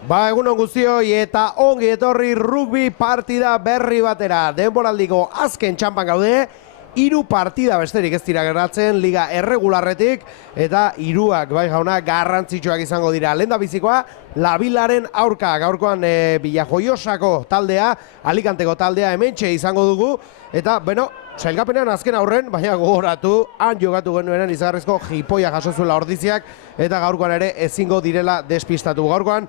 Egunon guztioi eta ongi etorri rugby partida berri batera. Denboraldiko azken txampan gaude, 3 partida besterik ez dira geratzen liga erregularretik eta 3ak bai jauna garrantzitsuak izango dira. Lehendabizikoa Labilaren aurka, gaurkoan Villajoiosako taldea, Alicanteko taldea hementxe izango dugu eta sailkapenean azken aurren, baina gogoratu, han jogatu genuenan izagarrizko jipoia jaso zuela Ordiziak eta gaurkoan ere ezingo direla despistatu. Gaurkoan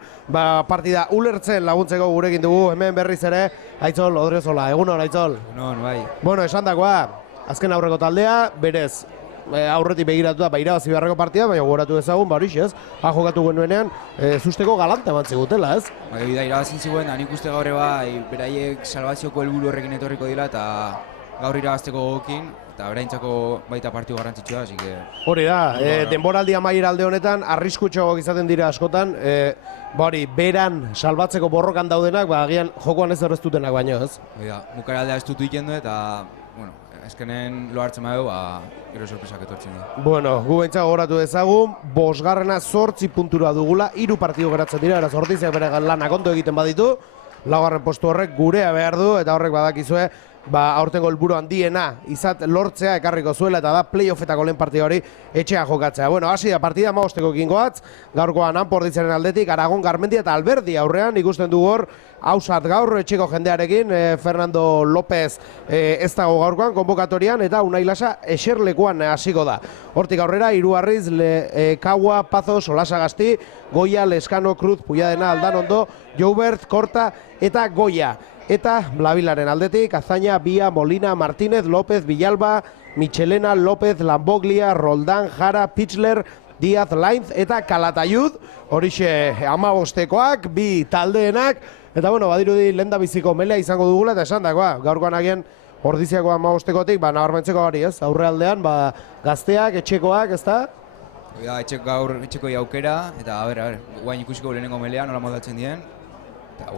partida ulertzen laguntzeko gurekin dugu, hemen berriz ere Aitzol Odriozola. Egunon Aitzol. Egunon, bai. Esandakoa, azken aurreko taldea, berez aurretik begiratuta irabazi beharreko partida, baina gogoratu ezagun, horixe ez, jokatu genuenean zusteko galanta eman zigutela ez? Bai, irabazin ziguen, da nik uste gaur bai, beraiek salbazioko helburu horrekin etorriko dira eta gaur irabazteko gogokin, eta beraintzako baita partidu garrantzitsua, así que... Hori da, denboraldi amaiera alde honetan, arriskutsuagoak izaten dira askotan, beran salbatzeko borrokan daudenak, agian jokoan ez erreztutenak baino ez? Hori da, bukaraldea ez dutu ikendu eta, azkenen lo hartzen badeu, gero sorpresak etortzen da. Gu behintzak gogoratu dezagun, 5. 8 puntura dugula, 3 partidu geratzen dira, eraz Ordiziak bere lanak ondo egiten baditu, 4. postu horrek gurea behar du, eta horrek badakizue, aurtengo helburu handiena lortzea ekarriko zuela eta da playoffetako lehen partida hori etxea jokatzea. Hasi da partida 15 kingoatz, gaurkoan Ordiziaren aldetik, Aragon, Garmendia eta Alberdi aurrean ikusten dugu hor, hausat gaur etxeko jendearekin, Fernando López ez dago gaurkoan, konbokatorian eta Unai Lasa eserlekuan hasiko da. Hortik aurrera, Iruarriz, Kaua, Pazos, Olasagasti, Goia, Leskano, Cruz, Puyadena, Aldanondo, Joubert, Korta eta Goia. Eta Labilaren aldetik, Azaña, Bia, Molina, Martínez, López, Villalba, Michelena, López, Lamboglia, Roldán, Jara, Pichler, Díaz, Lainz eta Calatayud, horixe 15koak, 2 taldeenak, eta badirudi lehendabiziko melea izango dugula eta esandakoa, gaurkoan agian Ordiziako 15kotik, nabarmentzeko hori ez, aurrealdean, gazteak, etxekoak, ez da? Gaur etxeko aukera, eta guain ikusiko lehenengo melea, nola moldatzen dien, eta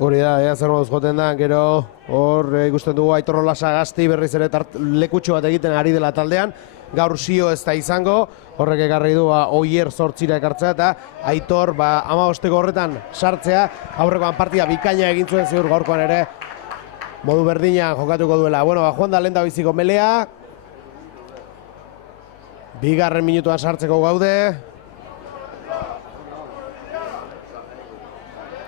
Hori da, zer moduz joten da, gero hor ikusten dugu Aitor Olasagasti berriz ere lekutxo bat egiten ari dela taldean, gaur zio ez da izango, horrek ekarri du Oier 8 ekartzea eta Aitor 15ko horretan sartzea, aurrekoan partida bikaina egin zuen ziur gaurkoan ere modu berdina jokatuko duela. Joan da lehendabiziko melea, 2. minutuan sartzeko gaude,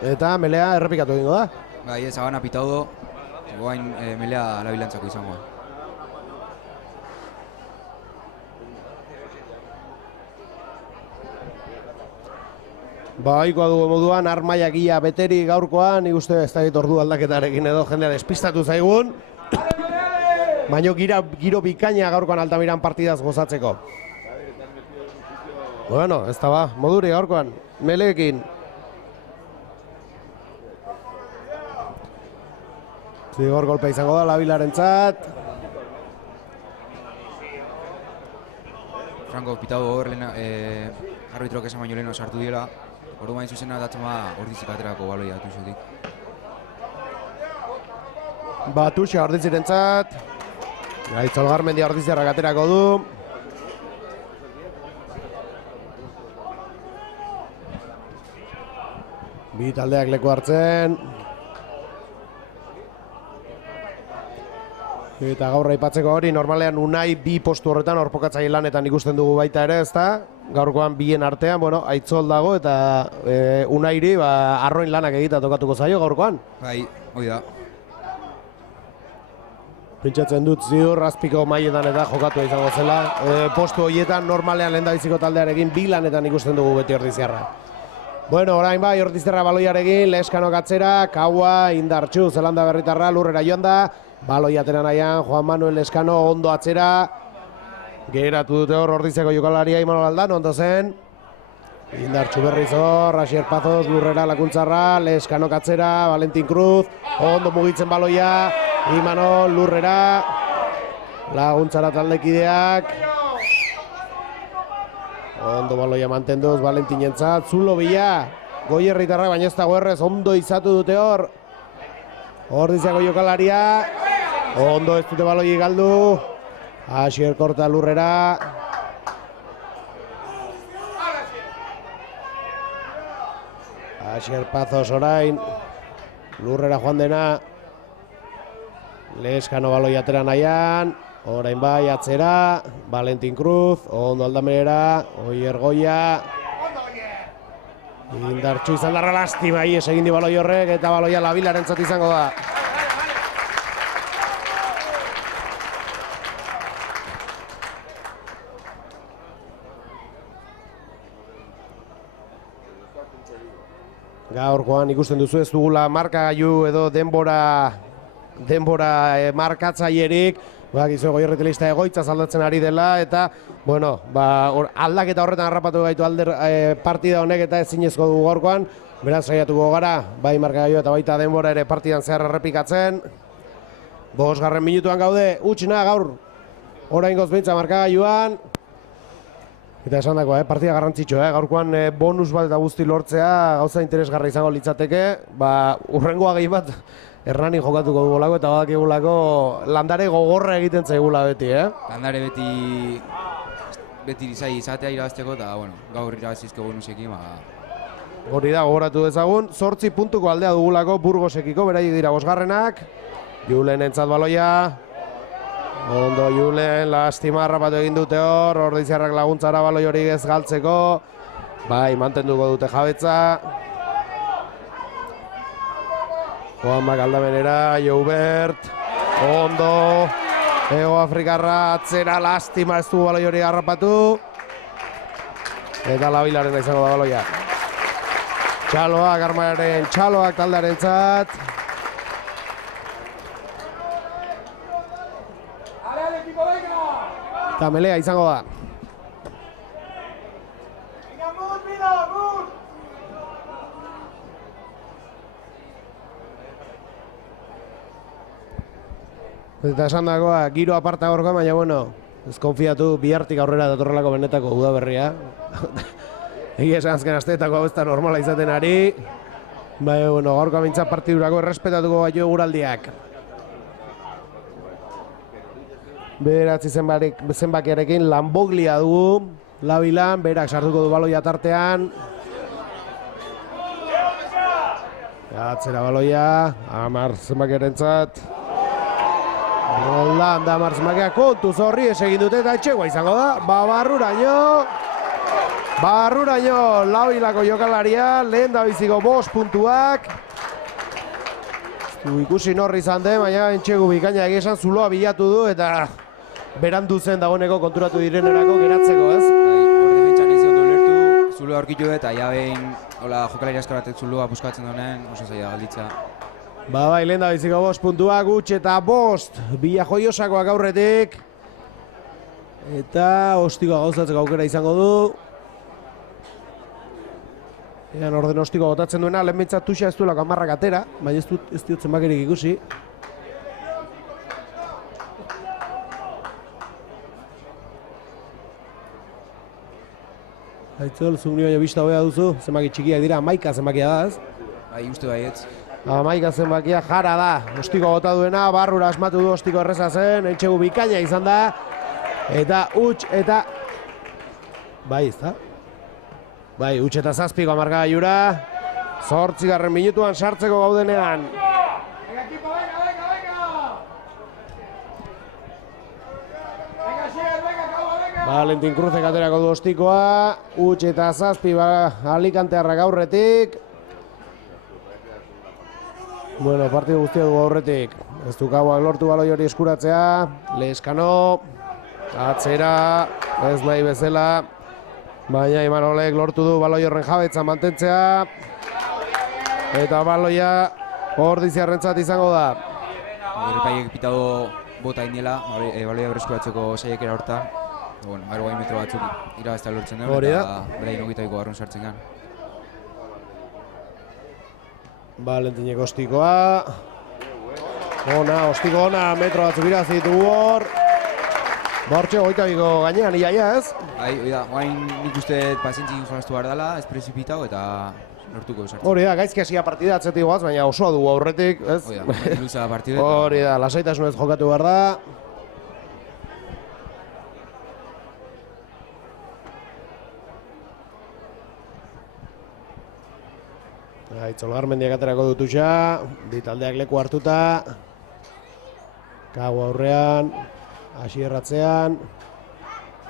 eta melea errepikatu egingo da. Bai, ez agana pitaudo, guain melea Labilantzako izango. Ikoa dugu moduan, armaiak ia beteri gaurkoan, nik uste ez da ordu aldaketarekin edo jendea despistatu zaigun. Baina giro bikaina gaurkoan Altamiran partidaz gozatzeko. Ez da moduri gaurkoan, meleekin. Zigor golpe izango da Labilaren txat. Franco pitado hor arbitroak esan baino leheno sartu dira. Ordu bain zuzena datzema Ordizik aterako baloia Tuxotik. Tuxa Ordiziren txat. Aitzol Garmendia Ordiziarrak aterako du. Bi taldeak leku hartzen. Eta gaur aipatzeko hori, normalean Unai 2 postu horretan horpokatzaile lanetan ikusten dugu baita ere, ezta? Gaurkoan bien artean, Aitzol dago eta Unairi arroin lanak egita tokatuko zaio gaurkoan. Bai, hori da. Pentsatzen dut ziur azpiko mailetan eta jokatu izango zela. Postu horietan normalean lehendabiziko taldearekin 2 lanetan ikusten dugu beti Ordiziarra. Orain bai, Ordiziarra baloiarekin, Leskano atzera, Kaua, Indartxu, Zelanda berritarra, lurrera joan da. Baloi atera nahian, Juan Manuel Leskano ondo atzera. Geratu dute hor Ordiziako jokalaria Imanol Aldano ondo zen. Indartxu berriz hor, Asier Pazos, lurrera lakuntzarra, Leskano atzera, Valentin Cruz, ondo mugitzen baloia, Imanol lurrera, laguntzara taldekideak. Ondo baloia mantenduz Valentin jentzat, Zulo bila, Goierritarra baina ez dago errez, ondo izatu dute hor. Ordiziako jokalaria, ondo ez dute baloi galdu, Asier korta lurrera. Asier Pazos orain, lurrera joan dena, Leskano baloi atera nahian, orain bai atzera, Valentin Cruz, ondo aldamenera, Oier Goia, indartxu izan darra lastima, ies egin di baloi horrek eta baloia Labilarentzat izango da. Gaurkoan ikusten duzu ez dugula markagailu edo denbora markatzailerik, gizu Goierretelista egoitza aldatzen ari dela eta bueno, aldaketa horretan harrapatu gaitu partida honek eta ezinezko dugu gaurkoan, beraz saiatuko gara, bai markagailu eta baita denbora ere partidan zehar errepikatzen. 5. minutuan gaude, utxina gaur oraingoz beintza markagailuan. Eta esan dako, partida garrantzitsua, gaurkoan bonus bat eta guzti lortzea gauza interesgarra izango litzateke, urrengoa gehi bat Hernani jokatuko dugulako eta badakigulako landare gogorra egiten zaigula beti, Landare beti izai izatea irabazteko eta gaur irabazizko bonusekin, Hori da, gogoratu dezagun, 8 puntuko aldea dugulako Burgosekiko, beraiek dira 5. Julen entzat baloia. Ondo Julen, lastima harrapatu egin dute hor, Ordiziarrak laguntzara baloi hori ez galtzeko. Bai, mantenduko dute jabetza. Juanmak aldamenera, Joubert, ondo, Ego Afrikarra atzera, lastima ez du baloi hori harrapatu. Eta Labilaren izango da baloia. Txaloak, Armaiaren txaloak taldearen zat. Eta melea izango da. Eta esan dagoa, giro aparta gorka, baina ez konfiatu bihartik aurrera datorrelako benetako udaberria. Egia esan azken asteetako hau ez da normala izaten ari. Baina, gaurko amintza partidurako errespetatuko baitu eguraldiak. Beratzi zenbakiarekin Lamboglia dugu, Labilan, berak sartuko du baloia tartean. Atzera baloia, Amar zenbakiarentzat. Roldan da Amar zenbakia kontuz horri esegin dute eta etxegoa izango da. Barruraino Labilako jokalaria, lehen da biziko 5 puntuak. Ikusi norri izan den, baina entxegu bikaina egizan zuloa bilatu du eta berandu zen dagoeneko konturatu direnerako geratzeko, ez? Hor defentsan ez ondo lertu, zuloa aurkitu eta ja behin jokalari asko batek zuloa buskatzen duenen, oso zaila galditza. Bai, lehen da biziko 5 puntuak, utx eta 5, Villajoyosakoak aurretik. Eta ostikoa gauzatzeko aukera izango du. Egan orden ostikoa botatzen duena, lehen behintzat tuxa ez duelako 10 atera, baina ez dut zenbakirik ikusi. Aitzol, zugni baina bista hobea duzu, zenbaki txikiak dira, 11 zenbakia da, ez? Bai, uste baietz. 11 zenbakia jara da, ostiko bota duena, barrura asmatu du ostiko erreza zen, entxegu bikaina izan da, eta utx eta... Bai, ez da? Bai, utx eta 7 markagailura, 8. minutuan sartzeko gaudenean. Valentin Cruzek aterako du ostikoa, utx eta 7 Alicantearrak aurretik. Bueno, partidu guztia dugu aurretik. Ez du Kauak lortu baloi hori eskuratzea, Leskano, atzera, ez nahi bezala. Baina Imanolek lortu du baloi horren jabetza mantentzea. Eta baloia Ordiziarrentzat izango da. Errepaiek pitado bota indela, baloia berreskuratzeko saiakera horta. Bueno, aro gai metro batzuk irabaztea lortzen duen, eta berain 22ko garrun sartzen gan. Valentinek ostikoa. Ona, ostiko ona, metro batzuk irabazi ditugu hor. Bortxe, 22ko gainean, iaia ez? Bai, oida, guain nik uste pazientzikin jolastu behar dela, ez prezipitau eta lortuko sartzen. Hori da, gaizki hasia partida atzetik goaz, baina osoa dugu aurretik, ez? Oida, luza partidu. Hori da, lasaitasunez jokatu behar da. Itzolgarmendiak aterako dutuxa, bi taldeak leku hartuta. Kagu aurrean, Asierratzean.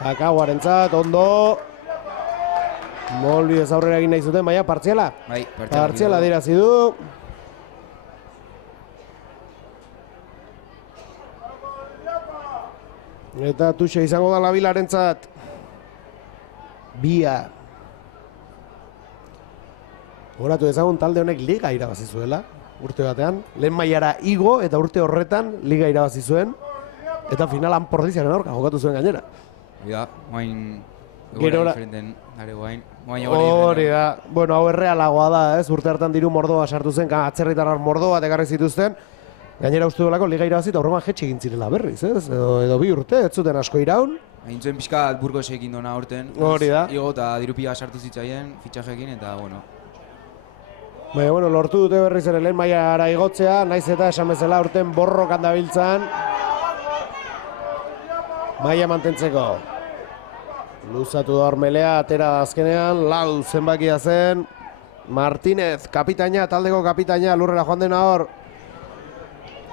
Kaguarentzat, ondo. Molbidez aurrera egin nahi zuten, baina partziala. Bai, Partziala dirazi du. Eta tuxe izango da Labilarentzat. Bia. Horatu ezagun talde honek liga irabazi zuela, urte batean. Lehen mailara igo eta urte horretan liga irabazi zuen. Eta finalan Pordiziaren aurka jokatu zuen gainera. Ja, guain Gerora diferenten are guain. Hori da, bueno, hau errealagoa da, ez? Urte hartan diru mordoa sartu zen, atzerritarrar mordoa ekarri zituzten. Gainera uste duelako liga irabazi eta horreman jetxe egin zirela berriz, ez? Edo bi urte, ez zuten asko iraun. Hain zuen pixka Burgosekin dona aurten. Hori da. Igo eta dirupia sartu zitzaien, fitxajekin eta, bueno. Baina, bueno, lortu dute berriz ere lehen mailara igotzea, naiz eta esan bezala urten borrokan dabiltzan. Maila mantentzeko. Luzatu da Ormelea, atera da azkenean, lau zenbakia zen. Martínez, kapitaina, taldeko kapitaina, lurrera joan dena hor.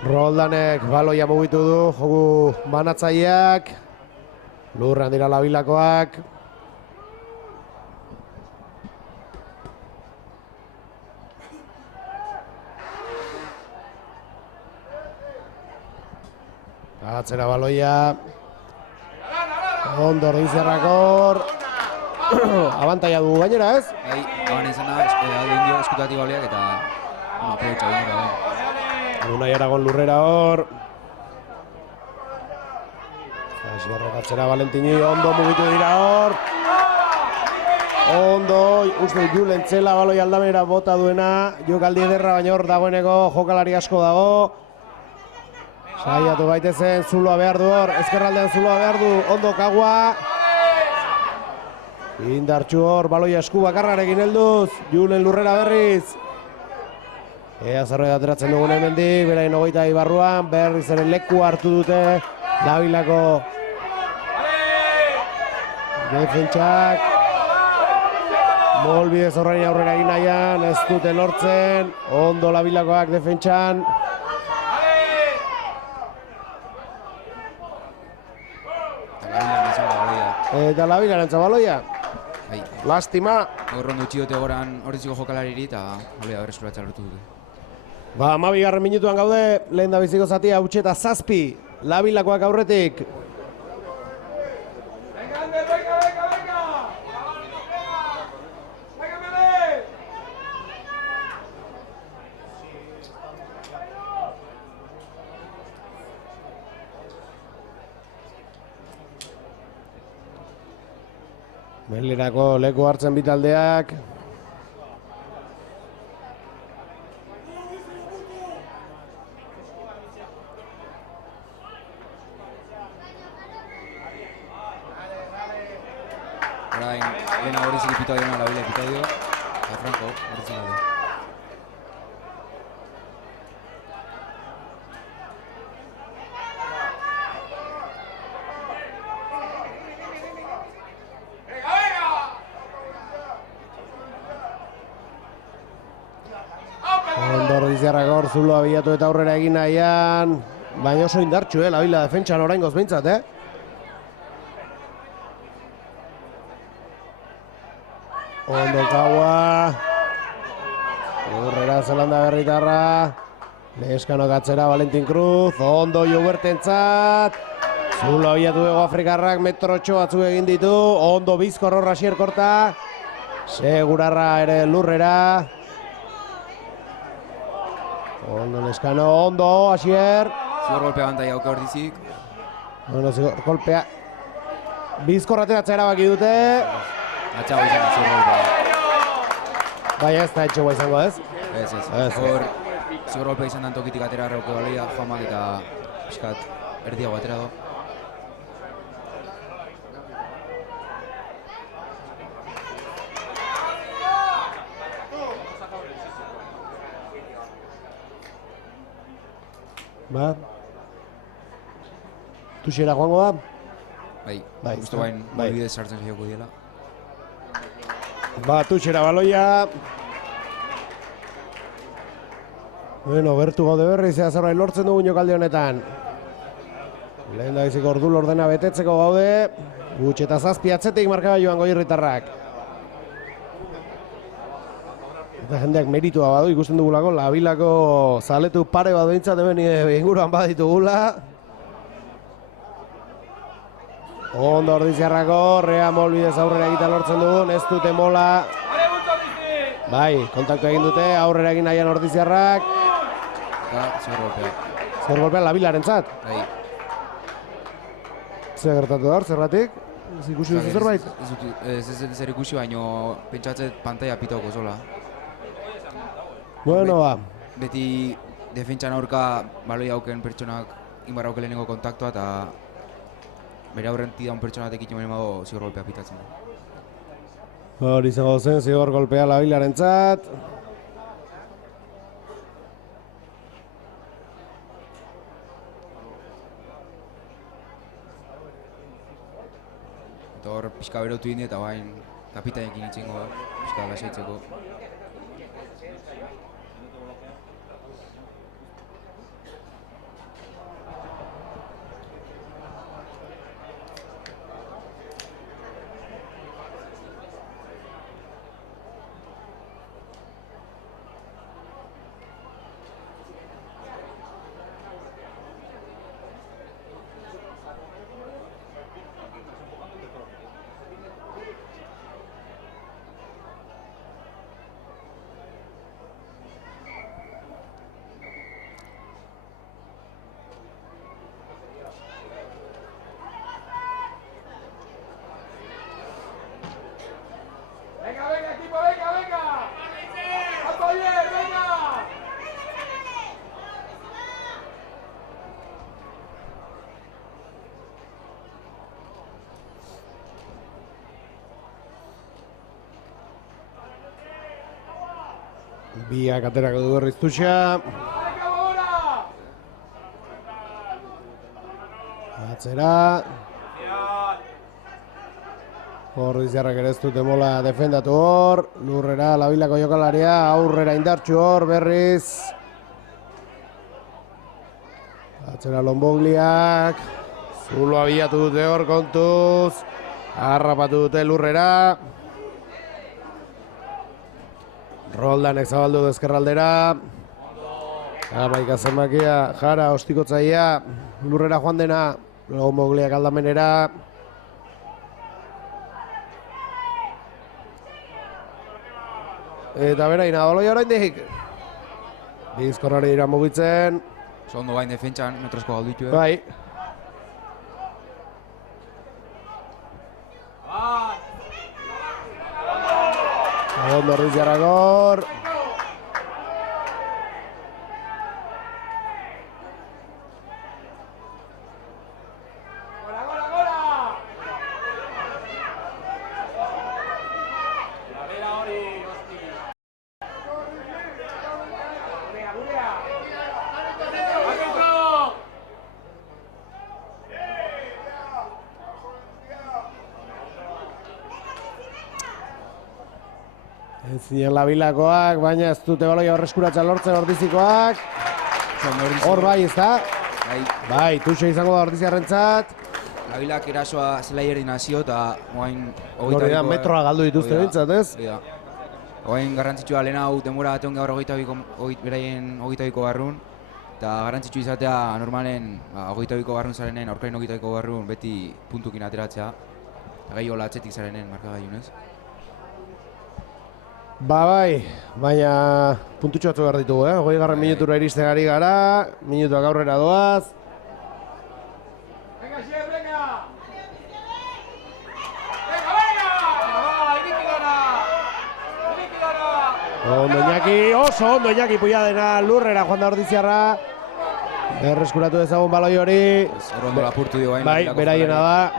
Roldanek baloia mugitu du, joku banatzaileak. Lurrean dira Labilakoak. Atzera baloia. Ondo Ordizarrakor. Abantaia dugu gainera, ez? Bai, aban izan da, indio eskutati baleak eta aprobetxa binera da. Unai Aragon lurrera hor. Asierrak atzera Valentini, ondo mugitu dira hor. Ondo, uste Julen Txela baloi aldamera bota duena. Jokaldi ederra, baina hor dagoeneko jokalari asko dago. Saiatu gaitezen, Zuloa behar du hor, ezkerraldean Zuloa behar du, ondo Kagua. Indartxu hor, baloia esku bakarrarekin helduz, Julen lurrera berriz. Ea zerroa ateratzen dugun hemendik, berain 20 barruan, berriz ere leku hartu dute Labilako defentsak. Molbidez horrein aurrera egin nahian, ez dute lortzen, ondo Labilakoak defentsan. Eta Labilarentza baloia. Bai. Lastima. Horron dutxi dute goran horretziko jokalariri eta baloia berreskuratza lortu dute. Ba, 12. minutuan gaude, lehen da biziko zatia, Utxeta 7, Labilakoak aurretik. Melerako leku hartzen bitaldeak. Orain, lehena horrezik ipitau diona Labila ipitau dio. Eta Franco, horrezik daude. Ordizarrakor Zuloa bilatu eta aurrera egin nahian. Baina oso indartxu, Labila defentsan oraingoz behintzat, Ondo Kagua. Aurrera Zelanda berritarra. Leskanok atzera Valentin Cruz. Ondo Jobertentzat. Zuloa bilatu dugu Afrikarrak, metrotxo batzuk egin ditu. Ondo Bizkor hor Asier korta. Segurarra ere lurrera. Ondo Leskano, ondo, Asier. Zigor golpea bantai hauka ordizik. Bueno, zigor golpea. Bizkor ateratzea erabaki dute. Atxago izan da zigor golpea. Baina ez da etxegoa izango, ez? Ez. Hor, zigor golpea izan dan tokitik atera arrauke baloia, Joamak eta pixkat erdiago atera do. Ba. Tuxiera joango da? Bai, uste bain molbidez sartzen zaioko diela. Ba, Tuxiera baloia. Bueno, bertu gaude berriz, zerbait lortzen dugu jokaldi honetan. Lehen da biziko ordu lordena betetzeko gaude. Gutx eta zazpi atzetik markagailuan Goierritarrak. Eta jendeak meritua badu ikusten dugulako, Labilako zaletu pare bat behintzat hemen inguruan baditugula. Ondo Ordiziarrako, Rea Molbidez aurrera egiten lortzen dugun, ez dute mola. Bai, kontaktu egin dute, aurrera egin nahian Ordiziarrak. Eta zer golpea. Zer golpea Labilaren zat. Bai. Zer gertatu da hor, zerratik? Ez ikusi duzu zerbait? Ez zer ikusi, baino pentsatzet pantaia pitauko zola. Bueno, ba. Beti defentsan aurka baloi hauken pertsonak inbar hauke lehenengo kontaktua eta bere aurrenti daun pertsonatek iten bago zigor golpea pitatzen. Hori izango zen, zigor golpea Labilaren zat. Eta hor pixka berotu indi eta bain kapitainekin itxengo pixka lasaitzeko. Biak aterako du berriz Tuxa. Atzera. Ordiziarrak ere ez dute mola defendatu hor. Lurrera Labilako jokalaria, aurrera indartxu hor berriz. Atzera Lonbogliak. Zulo abiatu dute hor kontuz. Harrapatu dute lurrera. Roldanek zabaldu du ezkerraldera. Amaika zenbakia, Jara ostikotzaia, lurrera joan dena, Lonbogliak aldamenera. Eta beraina, baloi oraindik. Bizkorrari dira mugitzen. Ondo bain defentsan, metrosko galdu ditu. Bai. Ondo Ordiziarrak hor. Ez ziren Labilakoak, baina ez dute baloia horreskuratzen lortzen Ordizikoak. Hor bai, ez da? Bai, Tuxa izango da Ordiziarrentzat. Labilak erasoa zelai erdi nazio eta oain Hori da, metroa galdu dituzte bintzat, ez? Oain garrantzitsua lehen hau denbora bat gaur beraien 22ko garrun. Eta garrantzitsu izatea normalen 22ko garrun zarenen, aurkain 22ko garrun beti puntukin ateratzea. Gai hola atzetik zarenen markagailunez. Ba bai, baina puntutxo batzu behar ditugu, 20. Minutura iristen ari gara, minutuak aurrera doaz. Ondo Iñaki, oso ondo Iñaki puia dena lurrera joan da Ordiziarra. Erreskuratu dezagun baloi hori. Ondo lapurtu dio bain. Bai, beraiena da.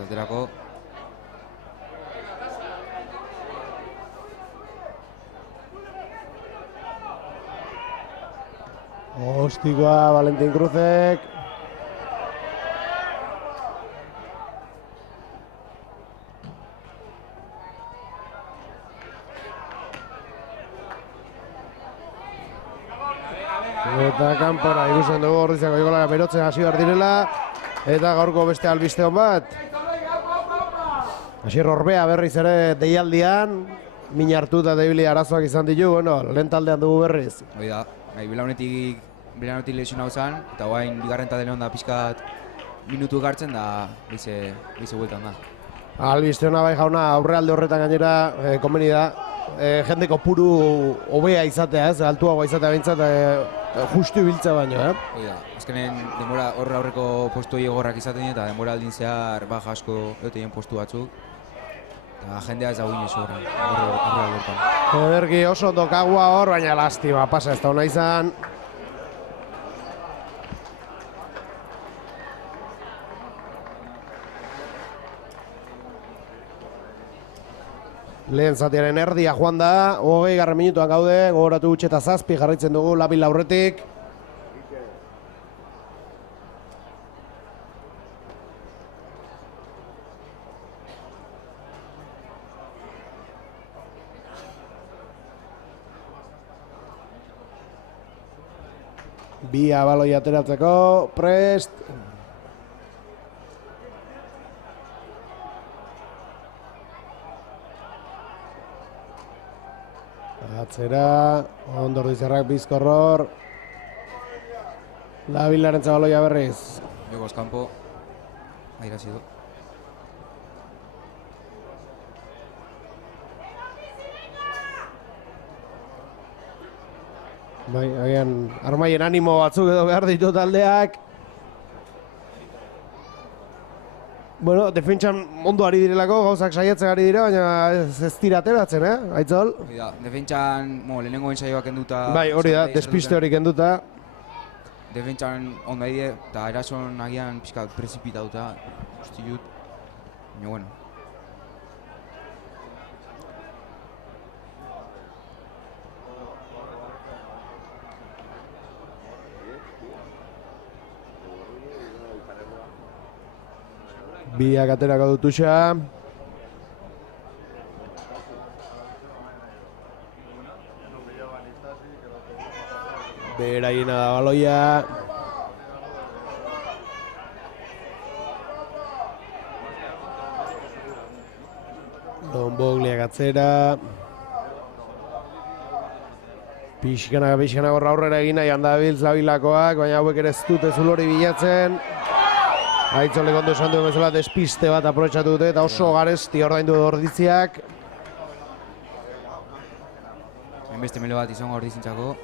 Zaterako. Ostikoa Valentin Cruzek. Eta kanpora ikusten dugu Ordiziako Jokolak berotzen hasi behar direla. Eta gaurko beste albiste hon bat. Asier Orbea berriz ere deialdian. Min hartu eta debili arazoak izan ditu, bueno, lehen taldean dugu berriz. Hoi da, Bilaunetik lesionau zen, eta guain bigarren taldean da pixkat minutu gartzen da bize bueltan da. Albiste hona bai jauna aurrealde horretan gainera komeni da. Jendeko puru hobea izatea, ez, altuagoa izatea bintzat, justu ibiltza baino, Hoi da, azkenen denbora horre aurreko postu egorrak izaten dira, eta denbora aldin zehar baja asko egoteien postu batzuk. Eta jendea ez da guin eso horre albertan. Ederki oso dokagua hor, baina lastima, pasa ez da hona izan. Lehen zatiaren erdia joan da, 20. minutuan gaude, gogoratu gutxe eta 7 jarraitzen dugu Labil aurretik. Bia baloi ateratzeko, prest. Atzera, ondo Ordizarrak bizkorror. Labilaren zabaloia berriz. Jokoz kanpo, airazi du. Bai, agian armaien animo batzuk edo behar ditu taldeak. Bueno, defentsan ondo ari direlako, gauzak saiatzen ari dira, baina ez dira ateratzen, Aitzol? Hori da, defentsan, lehenengo ensaioak enduta... Bai, hori da, despiste horik enduta. Defentsan ondo ari dira, eta erason agian pixka prezipitauta, usti dut, baina bueno. Biak aterako dutuxa. Beraina da baloia. Don Bogliak atzera. Pixkanak aurrera egin nahi handabiltz Labilakoak, baina hauek ere ez dute zulori bilatzen. Aitzolek ondo esan duen bezala despiste bat aprobetxatu dute eta oso garesti ordaindu du Ordiziak. Hainbeste mele bat izango Ordizintzako.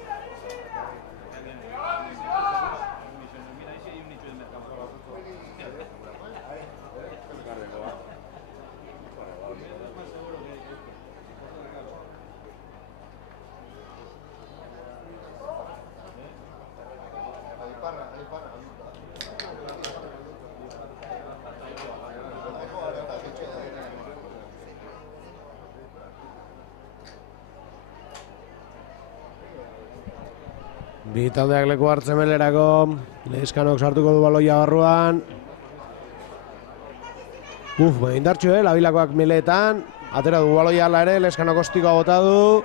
Bi taldeak leku hartzen melerako, Leskanok sartuko du baloia barruan. Indartxu, Labilakoak meleetan, atera du baloia ala ere, Leskanok ostikoa bota du.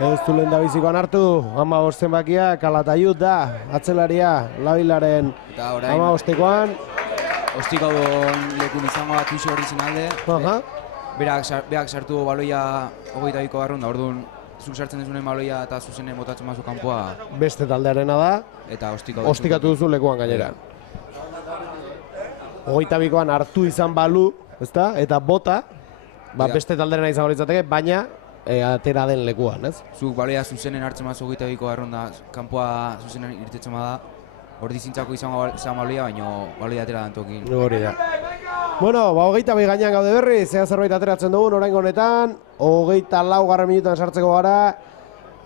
Ez du lehen da bizikoan hartu, 15 zenbakia, Kalataiut da, atzelaria, Labilaren 15koan. Ostiko lekun izango bat Tuxo Ordizen alde. Berak sartu baloia 22ko barrun da, orduan zuk sartzen dezunen baloia eta zuzenen botatzen mazu kanpoa. Beste taldearena da. Eta ostikatu duzu lekuan gainera. 22koan hartu izan balu, ezta? Eta bota, beste taldearena izango litzateke, baina atera den lekuan, ez? Zuk baloia zuzenen hartzen mazu 22ko barrun da, kanpoa zuzenen irtetzen bada. Ordizintzako izango zan baloia, baina baloia atera dantokin. Hori da. Bueno, 22 gainean gaude berri, zea zerbait ateratzen dugun oraingo honetan. 24 minutuan sartzeko gara.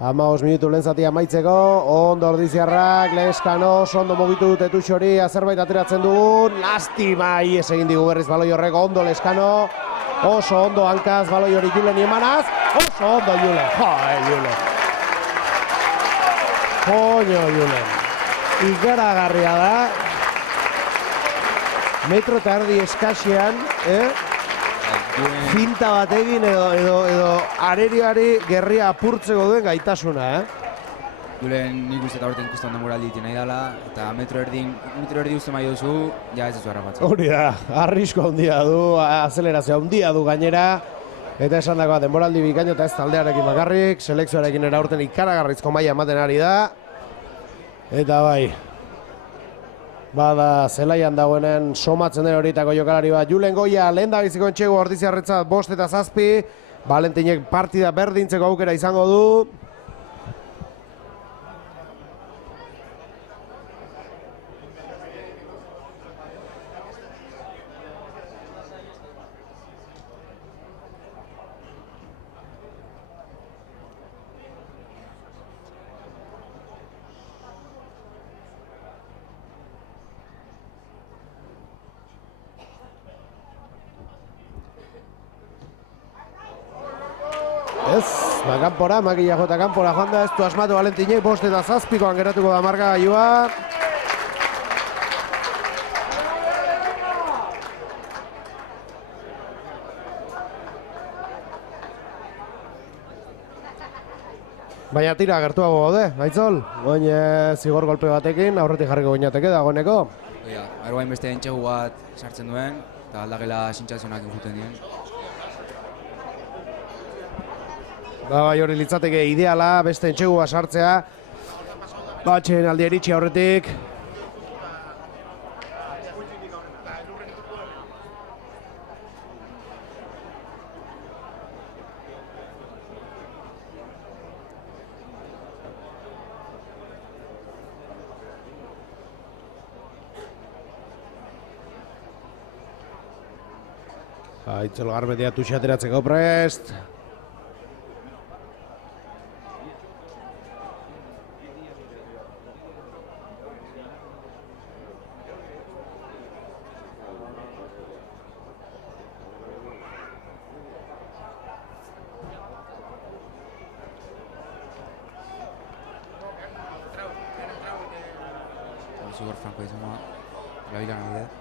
15 minutu lehen zatia amaitzeko. Ondo Ordiziarrak, Leskano, ondo mugitu dute Tuxori, zerbait ateratzen dugun. Lastima, ies egin digu berriz baloi horrek, ondo Leskano. Oso ondo hankaz baloi hori Julen emanaz. Oso ondo Julen, Julen. Koño Julen. ikaragarria da. Metro eta erdi eskasean, finta bat egin edo arerioari gerria apurtzeko duen gaitasuna, Julen nik uste eta horretan ikusten demoraldi nahi dela, eta metro erdi uste mai duzu, ja ez duzu harrapatzen. Hori da, arrisko handia du, azelerazio handia du gainera, eta esan dagoa denboraldi bikaino eta ez taldearekin bakarrik, selekzioarekin eraurten ikaragarrizko maila ematen ari da, eta bai, bada zelaian dagoenen somatzen den horietako jokalari bat. Julen Goia lehen da biziko entxego Ordiziarretzat 5 eta 7, Valentinek partida berdintzeko aukera izango du. Ez, kanpora, makila jota kanpora joan da, ez du asmatu Valentinek, 5 eta 7koan geratuko da markagailua. Baina tira, gertuago gaude, Aitzol. Goin zigor golpe batekin, aurretik jarriko goinateke dagoeneko. Aroain beste entxegu bat sartzen duen, eta aldakela sintzazionak ikuten dien. Bai, hori litzateke ideala, beste entxegua sartzea. Batxen aldi eritxi aurretik. Aitzol Garmedia tuxe ateratzeko prest. Zigor franko izango da, gabilan nahi dut.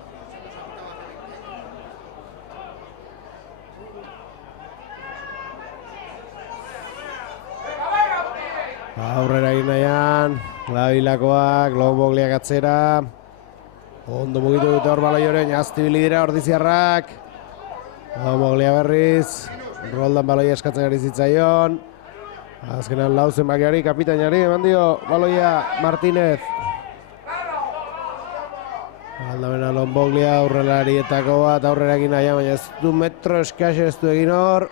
Aurrera egin nahian, Gabilakoak, Lombogliak atzera. Ondo mugitu dute hor baloioren, aztibili dira Ordiziarrak. Lomboglia berriz, Roldan baloia eskatzen ari zitzaion. Azkenan lauzen bakiari, kapitainari, eman dio baloia Martínez. Aldamena Lomboglia aurrelarietako bat aurrera egin nahian, baina ez du metro eskase ez du egin hor.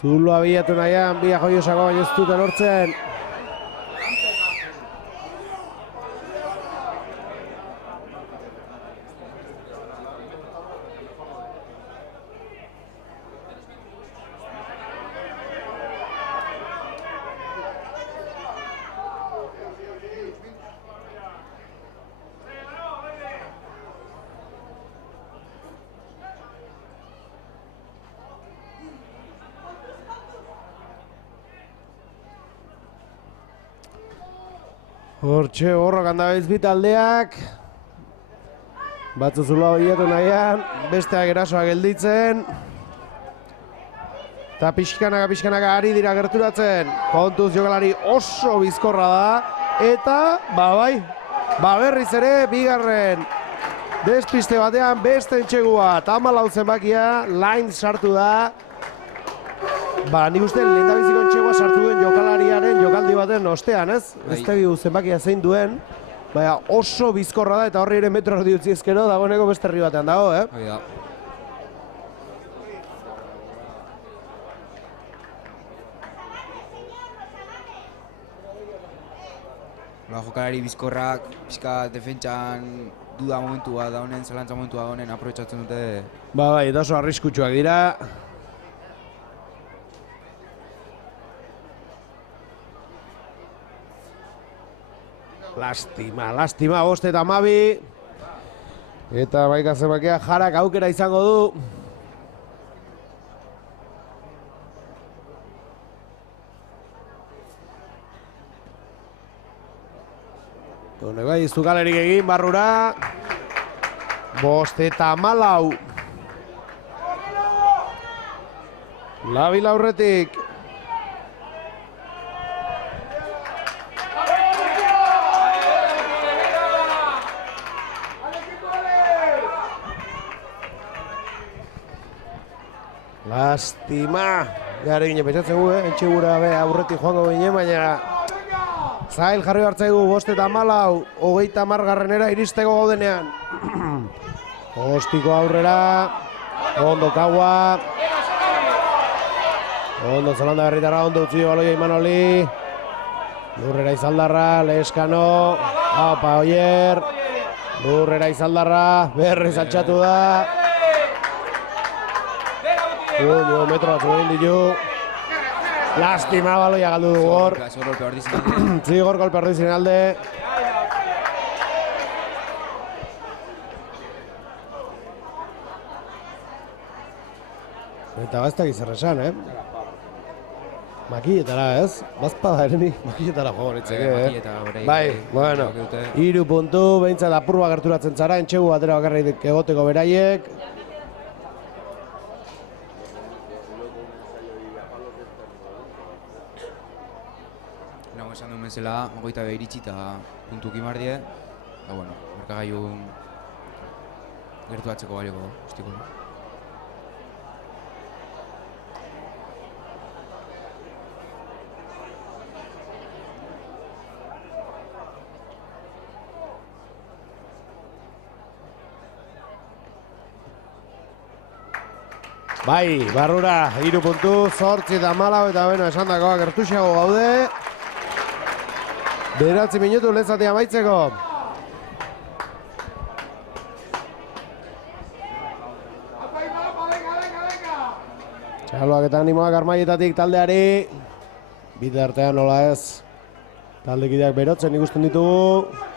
Zulo abiatu nahian, bia joiosako baina ez duten hortzen. Hortxe horrok handabeiz bi taldeak. Batzu zuloa bilatu nahian, besteak erasoa gelditzen. Eta pixkanaka ari dira gerturatzen. Kontuz jokalari oso bizkorra da. Eta, berriz ere, bigarren despiste batean beste entxegua. 14 zenbakia, line sartu da. Nik uste lehendabiziko entxegoa sartu duen jokalariaren jokaldi baten ostean, ez? Ez tegiu zenbakia zein duen, baina oso bizkorra da eta horri ere metro erdi utzi ezkero dagoeneko beste herri batean dago, Hoi da. Jokalari bizkorrak, pixka defentsan duda momentua da honen, zelantza momentua da honen aprobetxatzen dute. Bai, eta oso arriskutsuak dira. Lastima, 5 eta 12. Eta baika zenbakia Jarak aukera izango du. Honek bai, ez du galerik egin barrura. 5-14. Labila aurretik. Lastima. Gare gine petxatzen gu, entxegura aurretik joango gine, baina zail jarri hartzaigu 5-14, 30 iristeko gaudenean. Ostiko aurrera, ondo Kaua. Ondo Zalanda berritara, ondo utzi baloia Imanoli. Lurrera Izaldarra, Leskano, Apa Oier. Lurrera Izaldarra, berriz altxatu da. Metro batzu egin ditu. Lastima baloia galdu du gor. Zigor golpe ordizien alde. Eta baztak izan esan, Makilletara, ez? Bazpada ereni, makilletara jo horitzeke, Bai, bueno, 3 puntu, behintzat apurba gerturatzen zara, entxegu batera bakarrik egoteko beraiek. Nago esan duen bezala, 22 iritsi eta puntuk imardie. Eta, bueno, markagailu gertuatzeko balioko, ustiko. Bai, barrura, 3 puntu, 8-14 eta beno esan dakoa gertuxeago gaude. 9 minutu lehen zatea amaitzeko. Txaloak eta animoak armaietatik taldeari. Bide artean nola ez. Taldekideak berotzen ikusten ditugu.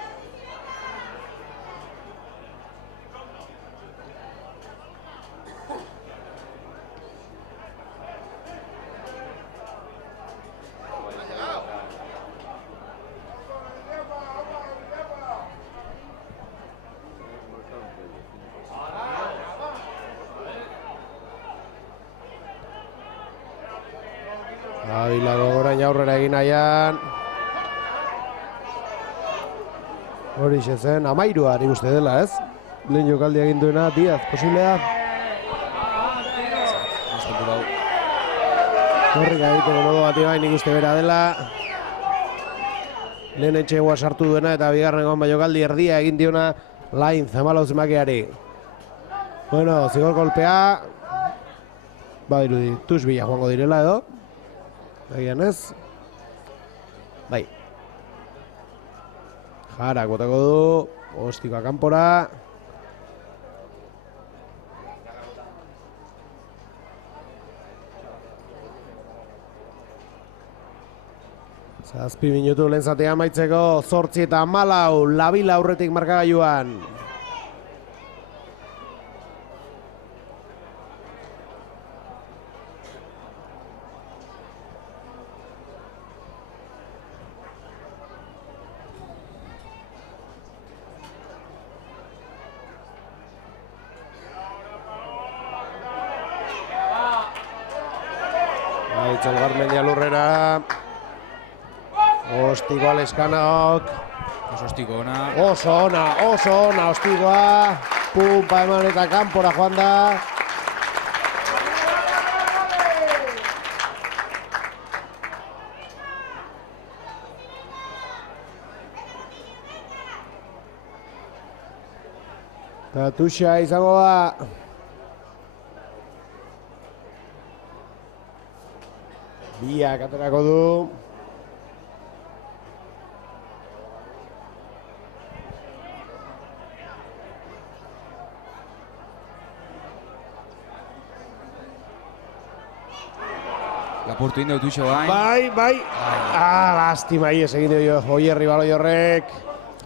Abilago gorain aurrera egin nahian. Horixe zen, 13 ari uste dela, ez? Lehen jokaldi egin duena, Diaz, posiblea. Horrik egiteko modu bati bai nik uste bera dela. Lehen etxegoa sartu duena eta bigarren gomba jokaldi erdia egin diona Lain Zamalauz emakeari. Bueno, zigor kolpea. Badirudi, Tusbila joango direla edo. Egian ez. Bai. Jarak botako du. Ostikoa kanpora. Zazpi minutu lehen zatea amaitzeko 8-14, Labila aurretik markagailuan. Aitzal Garmendia lurrera. Ostikoa Leskanok. Ostiko ona. Oso ona, ostikoa. Pumpa eman eta kanpora joan da. Eta Tuxa izango da. Biak aterako du. Laportu indau Tuxo bain. Bai. Lastima ez egin dio Oierri baloi horrek.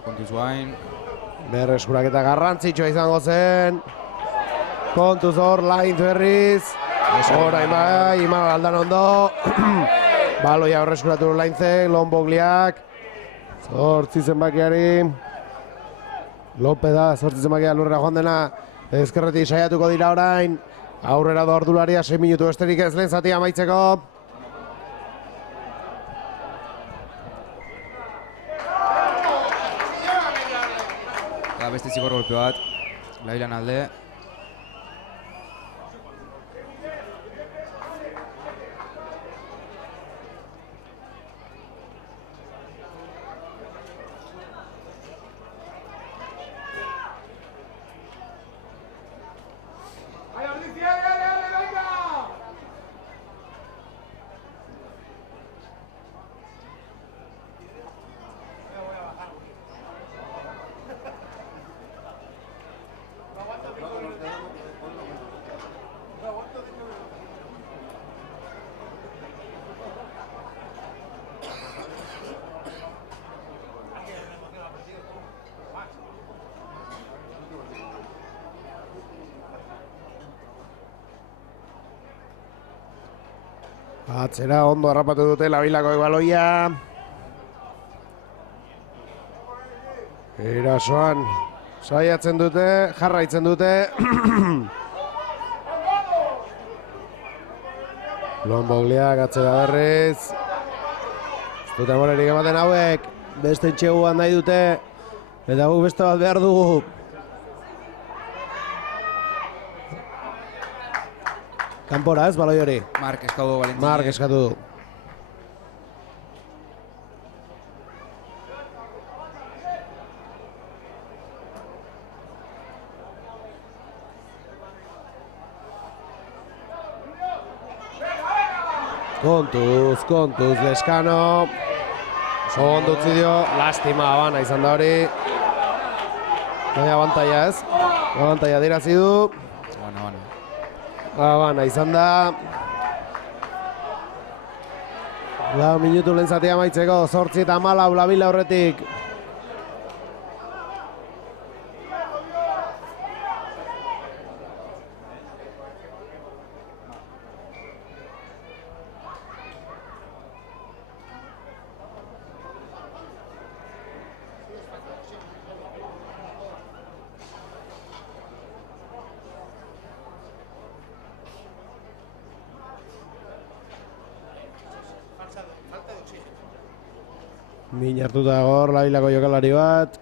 Kontuz bain. Berreskuraketa garrantzitsua izango zen. Kontuz hor, Lainz berriz. Orain bai, Iman aldan ondo. Baloia berreskuratu Lainzek, Lonbogliak. Zortzi zenbakiari. Lope da, zortzi zenbakia lurrera joan dena. Ezkerretik saiatuko dira orain. Aurrera da ordularia, 6 minutu besterik ez lehen zatia amaitzeko. Beste zigor golpe bat, Lailan alde. Atzera ondo harrapatu dute Labilako baloia. Erasoan saiatzen dute, jarraitzen dute. Lonbogliak atzera berriz. Ez dute amorerik ematen hauek. Beste txeguan nahi dute. Eta guk beste bat behar dugu. Kanpora ez, baloi hori? Mark eskatu Valentine. Mark eskatu du. Kontuz, Leskano. Ondo utzi dio, lastima abana izan da hori. Baina abantaia ez, abantaia dirazi du. Abana izan da. 4 minutu lehen zatea amaitzeko, 8:14 Labila aurretik. Min hartuta gor, Labilako jokalari bat.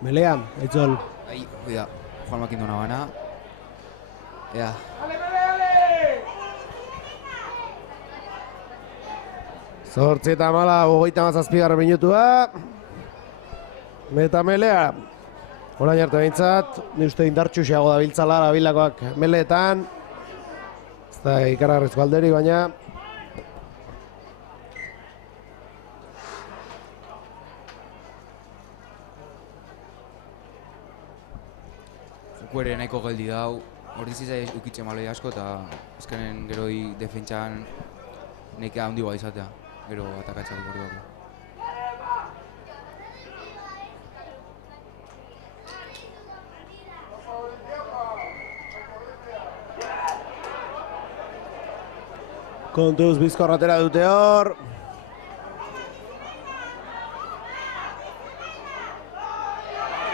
Melea, Aitzol. Ahí, cuida, Juan Maquindo Navana. Ya. Zortzi eta mala, 37 minutua. Meta Melea. Orain arte behintzat, ni uste indartxusiago dabiltzala Labilakoak meleetan. Ez da ikaragarrizko alderi, baina Zukuere nahiko geldi dau, hori zizai ukitzen maloi asko eta azkenen geroi defentsan nekea handi bat izatea, gero atakatzak gorduako. kontuz bizkorratera dute hor.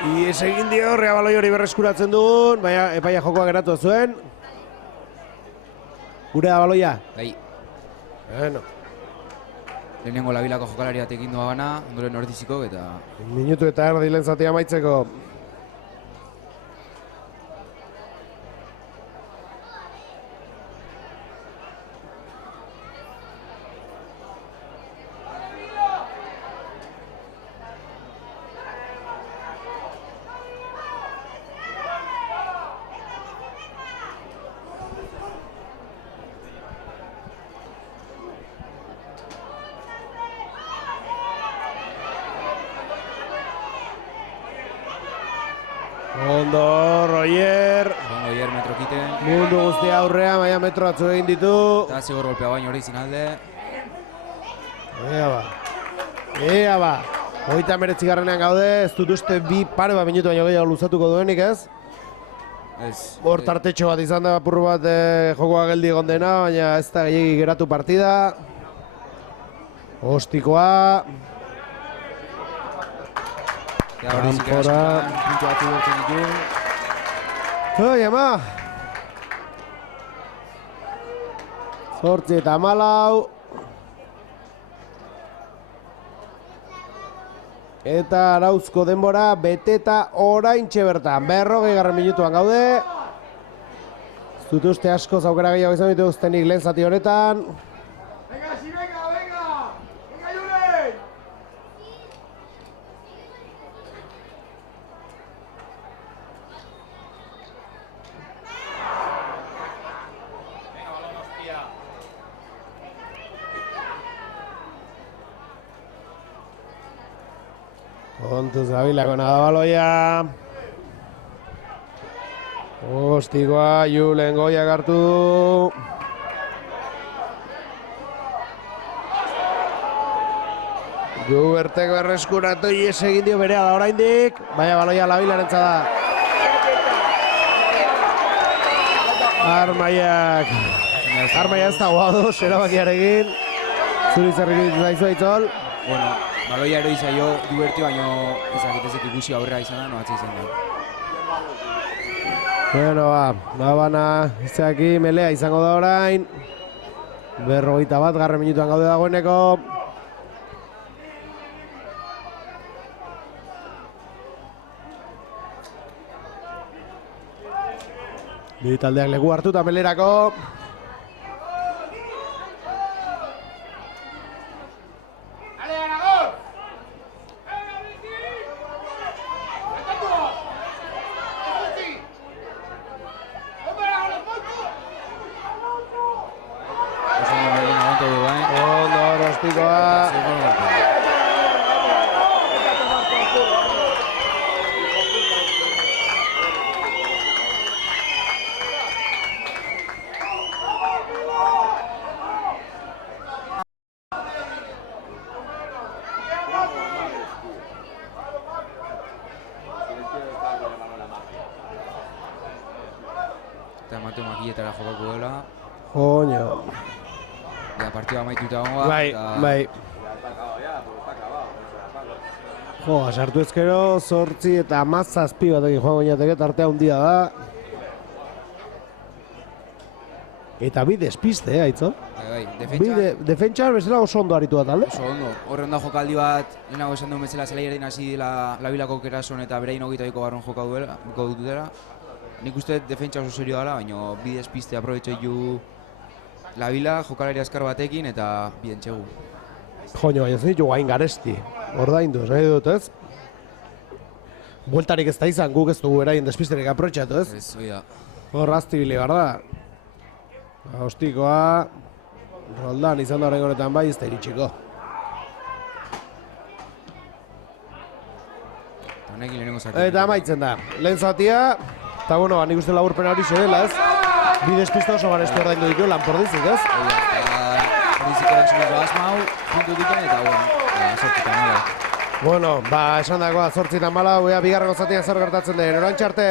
Ies egin dio, baloi hori berreskuratzen dugun, baina epaia jokoa geratu zuen. Gure da baloia? Bai. Bueno. Lehenengo Labilako jokalari bat egin doa bana, ondoren ordiziko eta... Minutu eta erdi lehen zatia amaitzeko. Ondo, Roger. Ondo hier metro kiten. Mundu guztia aurrea, baina metro atzu egin ditu. Eta zigor golpea baino hori zinalde. Ea ba. 39garrenean gaude, ez dut uste bi pare bat minutu baino gehiago luzatuko duenik ez? Ez. Hor tartetxo bat izan da apur bat jokoa geldi egon dena, baina ez da gehiagi geratu partida. Ostikoa. Kanpora. Puntu batzu bertzen ditu. Oi, ama. 8-14. Eta arauzko denbora beteta oraintxe bertan. 40 minutuan gaude. Ez dut uste asko aukera gehiago izan dituztenik lehen zati honetan. Kontuz gabilako nadabaloia. Ostikoa, Julen goiak hartu du. Juberteko erreskuratu ies egin dio berea da oraindik. Baina baloia Labilarentza da. Armaiak ez da guadu, erabakiarekin. Zuri zerrik zaizu aitzol. Bueno, baloia ero izaio Juberti baino ezakitezek ikusi aurrera izan da, noatze izan da. Bueno, bana izaki melea izango da orain. 41 minutuan gaude dagoeneko. Bi taldeak leku hartuta melerako. Eta ematu makiletara jokako dela. Joño. Ja, partida amaituta gongoa. Bai. Jo, sartu ezkero, 8 eta 17 batekin joan goinateke, tartea handia da. Eta bi despiste, aitzo? Bai, defentsa. Defentsa bezala oso ondo aritu da talde. Oso ondo. Horren da jokaldi bat, lehenago esan duen bezala zelaiaren hasi dela Labilako kerason eta berein 22ko barron jokatu dela. Nik uste defentsa oso serio dela, baina bi despiste aprobetxo ditu Labila, jokalari azkar batekin eta biden txegu. Joño, baina zen ditu gain garesti. Ordaindu, nahi dut ez? Bueltarik ez da izan, guk ez dugu eraien despisterik aprobetxatu ez? Ez, hoi da. Hor raztibili behar da. Ostikoa. Roldan izan da horrengo honetan bai, ez da iritsiko. Honekin lehenengo zatia. Eta amaitzen da. Lehen zatia. Eta bueno, nik uste laburpena hori zedela ez? Bi despista oso garestu ordaindu ditu Lanpordizik ez? Pordizik erantzunez asmau, puntu diken eta sortzitan mala. Bueno, esan dagoa 8-14, ea bigarrengo zatian zer gertatzen den. Orantxe arte.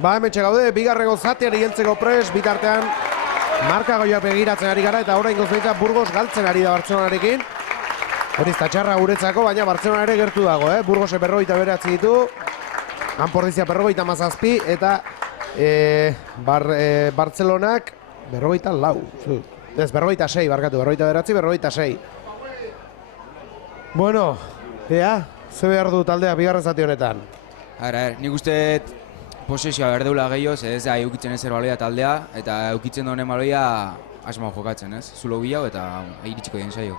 Ba, hemen txegaude, bigarrengo zateari heltzeko pres, bitartean markagoiak begiratzen ari gara, eta orain gozbeitza Burgos galtzen ari da Bartzelonarekin. Hori txarra guretzako, baina Bartzelona ere gertu dago, Burgos 49 ditu, Kanpordizia 57, eta Bartzelonak 44. Ez, 46, barkatu, 49, 46. Bueno, ze behar du taldea bigarren zati honetan? Nik uste posesioa behar deula gehioz, ez da eukitzen ezer baloia taldea, eta eukitzen honen baloia asma jokatzen, ez? Zulo bilau eta iritsiko dien saio.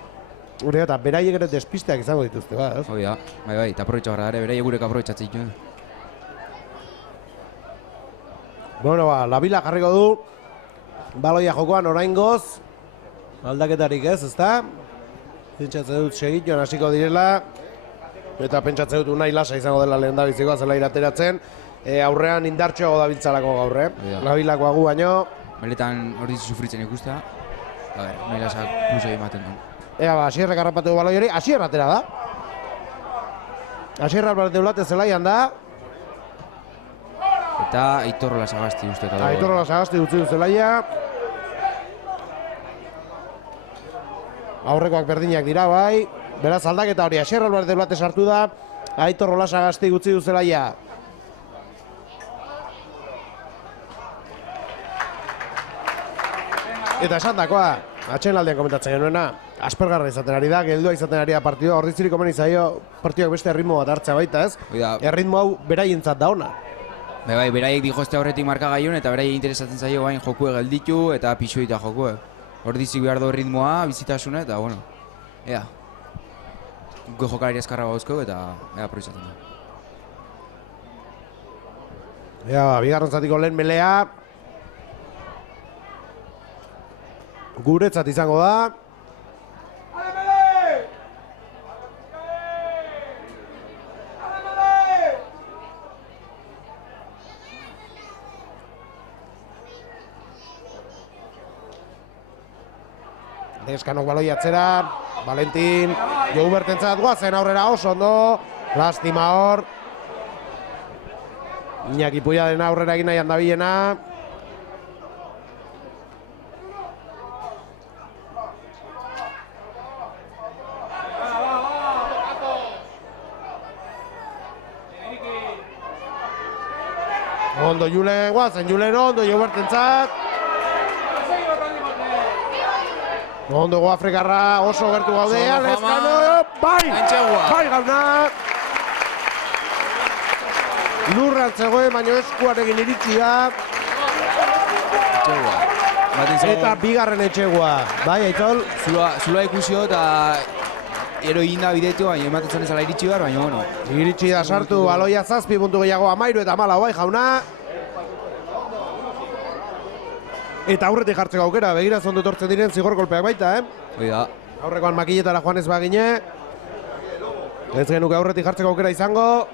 Hore, eta beraiek ere despisteak izango dituzte, ez? Hoi da, bai, eta aprobetxa gara ere, beraiek gurek aprobetxatzen ditu. Bueno, Labila jarriko du, baloia jokoan oraingoz, aldaketarik ez, ezta? Pentsatzen dut segitioan hasiko direla, eta pentsatzen dut unai lasa izango dela lehen da bizikoa zela irateratzen, aurrean indartxoago dabiltzalako gaur, Labilako agu baino. Beletan hori sufritzen ikusta, unai lasak plus egin ematen du. Ea, Asierrek harrapatu du baloi hori, Asierra atera da. Asierra albarete zelaian da. Eta Aitor Lasagasti uste eta dugu. Aitor Lasagasti utzi du zelaia. Aurrekoak berdinak dira, bai. Beraz aldaketa hori, Asierra albarete sartu da. Aitor Lasagasti utzi du zelaia. Eta esan dakoa, atxelaldean komentatzen genuena, aspergarra izaten ari da, geldua izaten ari da partidua, ordiziri komeni zaio partiduak beste erritmo bat hartzea baita, ez? Erritmo hau beraientzat da ona. Bai, beraiek dijozte aurretik marka gaiun eta beraiek interesatzen zaio bain jokue gelditu eta pixoita jokue. Ordizik behar du ritmoa, bizitasuna eta, bueno, ea. Gu jokalari eskarra gauzko eta ea proizatzen da. Ea, bigarren zatiko lehen melea. Guretzat izango da. Deskanok baloi atzera, Valentin, Joubertentzat guazen aurrera oso ondo, lastima hor. Iñaki Puiaren aurrera egin nahian dabilena. Ondo Julen, guazen Julen ondo, Joubertentzat. Ondo Afrikarra oso gertu gaudea, Lezkano, bai gauna. Lurran zegoen, baina eskuarekin iritsi da. Eta bigarren etxegua, bai, Aitzol? Zula ikusio eta ero egin da bidetu, baina ematen ezala iritsi behar, baina bueno. Iritsi da sartu, baloia 7 puntu gehiago, 13 eta 14, bai jauna. Eta aurretik jartzeko aukera, begira zondo etortzen diren zigor kolpeak baita, Hoi da. Aurrekoan makilletara joan ez bagine. Ez genuke aurretik jartzeko aukera izango.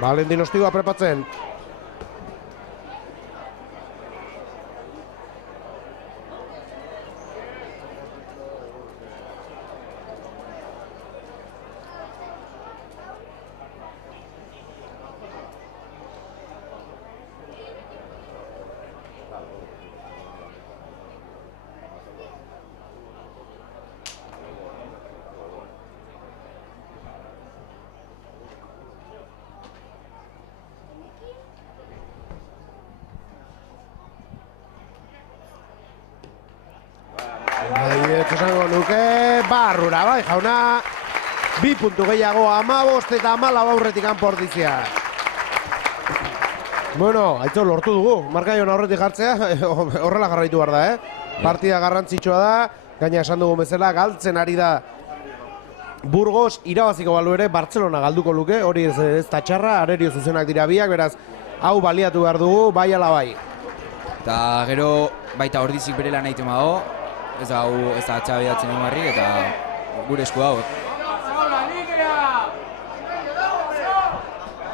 Valentin Ostigoa prepatzen. Esango nuke, barrura bai jauna. 2 puntu gehiago, 15 eta 14 aurretik Kanpordizia. Bueno, Aitzol lortu dugu, markaion aurretik jartzea, horrela jarraitu behar da, Partida garrantzitsua da, gaina esan dugu bezala, galtzen ari da Burgos, irabaziko balu ere, Bartzelona galduko luke, hori ez da txarra, arerio zuzenak dira biak, beraz, hau baliatu behar dugu, bai ala bai. Eta gero, baita ordizik bere lan egiten badago, ez da atxabeatzen emarrik eta gure esku dago.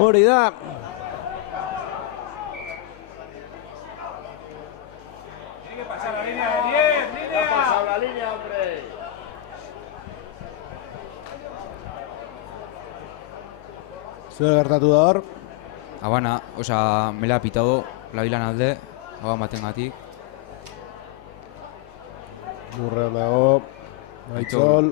Hori da. Zer gertatu da hor? Habana, osea, me la ha pitado la bilan alde, haban batengatik. Lurrean dago, Aitzol.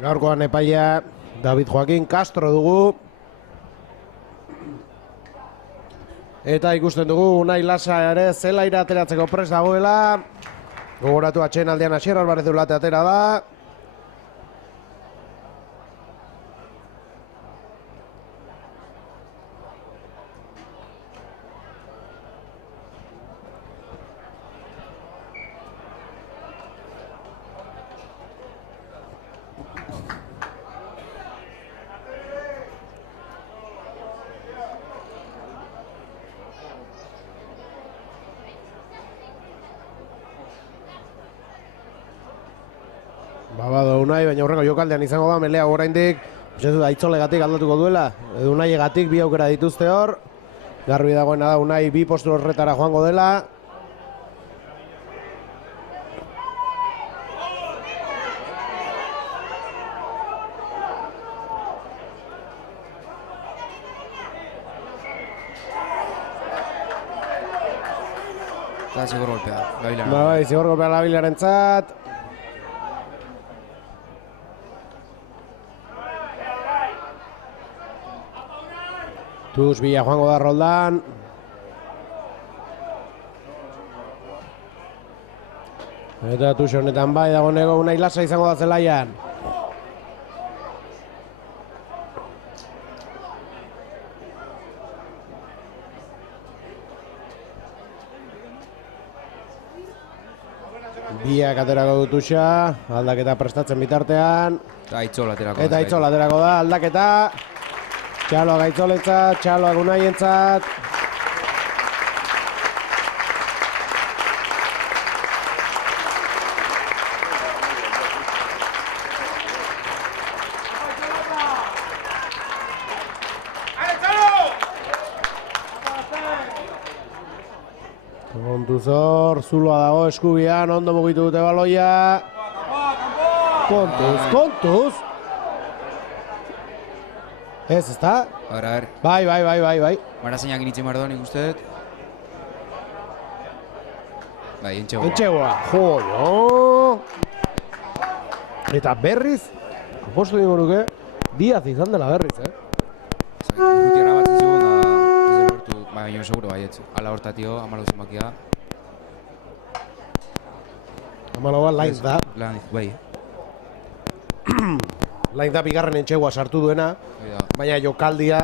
Gaurkoan epaia David Joaquin Castro dugu. Eta ikusten dugu Unai Lasa ere zelaira ateratzeko prest dagoela. Gogoratu atxeen aldean Asier Alvarez Ulate atera da. Bado Unai, baina horreko jokaldean izango da melea oraindik. Uste dut Aitzolegatik aldatuko duela, edo Unaiegatik bi aukera dituzte hor. Garbi dagoena da Unai bi postu horretara joango dela. Eta zigor golpea, Gabilaren. Bai, zigor golpea Gabilarentzat. Tuz bila joango da Roldan. Eta Tuz honetan bai dagoeneko Unai Lasa izango da zelaian. Biak aterako du Tuxa, aldaketa prestatzen bitartean. Eta Aitzol aterako. Eta Aitzol aterako da, aldaketa. Txaloak Aitzolentzat, Txaloak Unaientzat. Kontuz hor, Zuloa dago eskubian, ondo mugitu dute baloia. Kontuz. Ez da? A ver. Bai. Marazeinak initzen behar nik uste dut. Bai, entxegoa. Jo. Eta berriz, apostu dingo nuke, Diaz izan dela berriz, Urrutia grabatzen zigun, da ez dut lortu, baina seguro baietz. Ala hortatio, 14 zenbakia. 14 Lainz da. Bai. Lainz da bigarren entxegua sartu duena, baina jokaldia,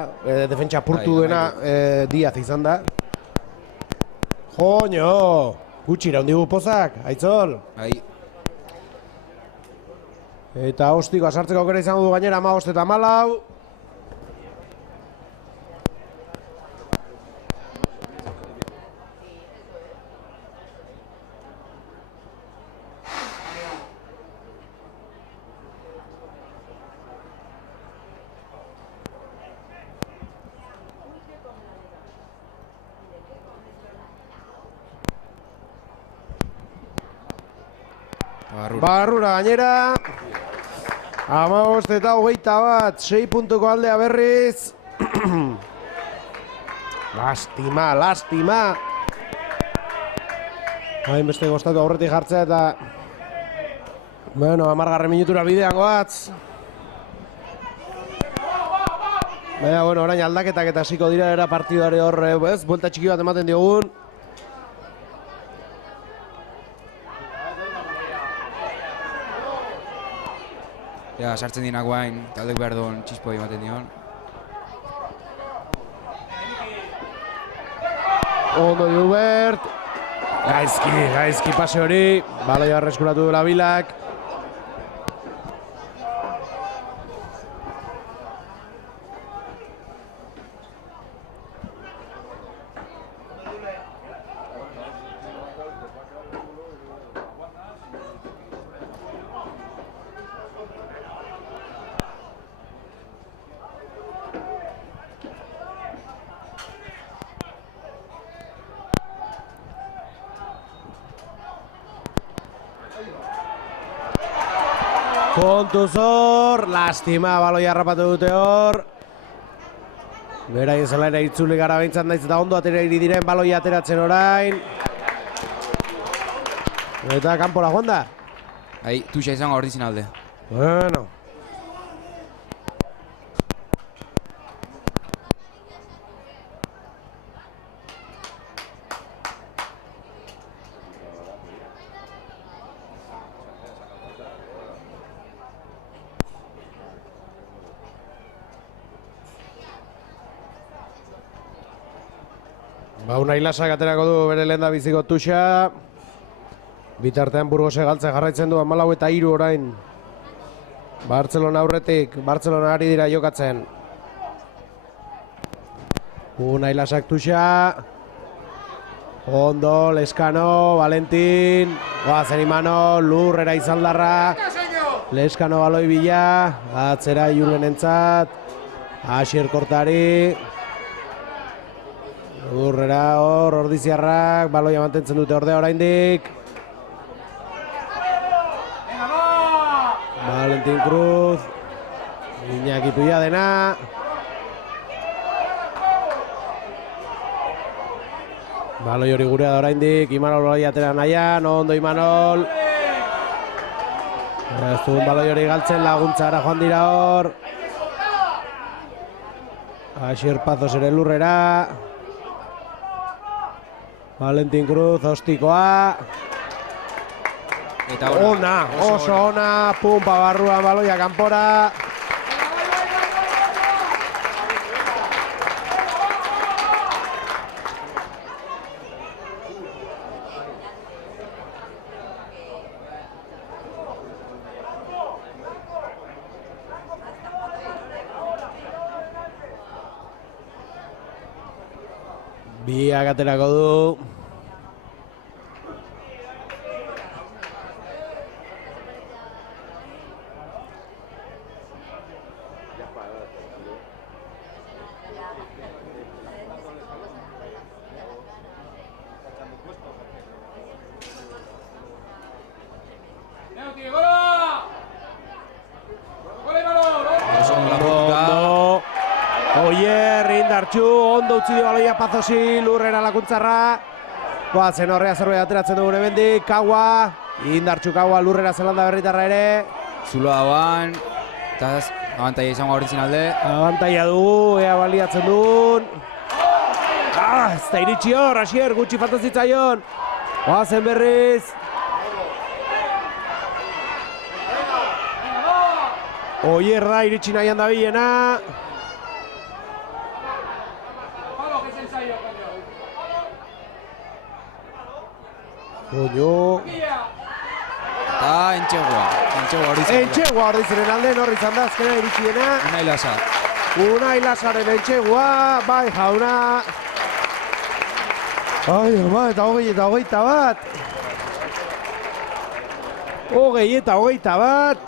defentsa purtu duena Diaz izan da. Joño! Gutxi iraundigu pozak, Aitzol. Bai. Eta ostiko sartzeko aukera izango du gainera 15 eta 14. Barrura gainera. 15 eta 21, 6 puntuko aldea berriz. Lastima. Hain beste gostatu aurretik jartzea eta... Bueno, 10. minutura bidean goatz. Baina, bueno, orain aldaketak eta hasiko dira era partidare hor, ez? Buelta txiki bat ematen diogun. Ja, sartzen dinak guain, taldek behar duen txispoi ematen dion. Ondo Hubert. Gaizki pase hori. Baloia arreskuratu duela Bilak. Kontuz hor, lastima, baloia harrapatu dute hor. Beraien zelaera itzuli gara behintzat naiz eta ondo atera iri diren baloia ateratzen orain. Eta kanpora joan da. Tuxa izango ordizin alde. Bueno. Unai Lasak aterako du bere lehen da biziko Tuxa. Bitartean Burgose galtzen jarraitzen du 14-3 orain. Bartzelona aurretik, Bartzelona ari dira jokatzen. Unai Lasak Tuxa. Ondo, Leskano, Valentin. Goazen Imanol, Lurrera Izaldarra. Leskano baloi bila. Atzera Julenentzat. Asier Kortari. Lurrera hor, Ordiziarrak, baloia mantentzen dute ordea oraindik. Valentin Cruz, Iñaki Puyadena. Baloi hori gurea da oraindik, Imanol baloi atera nahian, ondo Imanol. Ez duen baloi hori galtzen, laguntzara joan dira hor. Asier Pazos ere Lurrera. Valentin Cruz, ostikoa. Eta ona, oso ona, pumpa barruan baloia kanpora. Biak aterako du. Ondo utzi dio baloia Pazosi, Lurrera lakuntzarra. Goazen horrea zerbait ateratzen dugun hemendik, Kaua. Indartxu Kaua, Lurrera zelanda berritarra ere. Zulo dauan, eta abantaia izango ordizin alde. Abantaia dugu, ea baliatzen duen. Ez da iritsi hor, Asier, gutxi falta zitzaion. Goazen berriz. Oier da iritsi nahian da bilena. Koño. Eta Entxegua hori ziren alde, norri izan da azkena iritsiena. Unai Lasak. Unai Lasaren Entxegua, bai jauna. Ai, ama, eta 21. 21.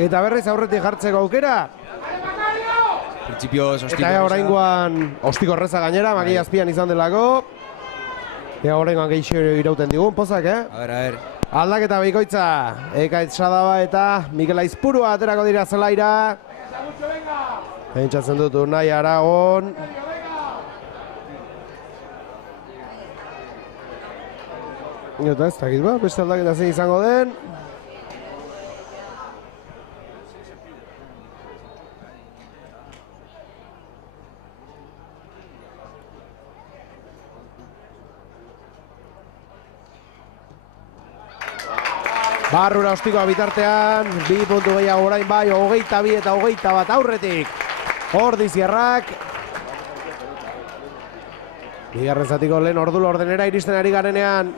Eta berriz aurretik jartzeko aukera. Printzipioz ostiko. Eta oraingoan ostiko horreza gainera, makila azpian izan delako. Eta oraingoan gehiago irauten digun, pozak, A ver. Aldaketa bikoitza, Ekaitz Sadaba eta Mikel Aizpurua aterako dira zelaira. Pentsatzen dut Unai Aragon. Eta ez dakit ba, beste aldaketa zein izango den. Barrura ostikoa bitartean, 2 puntu gehiago orain bai, 22 eta 21 aurretik. Ordiziarrak. Bigarren zatiko lehen ordu ordenera iristen ari garenean.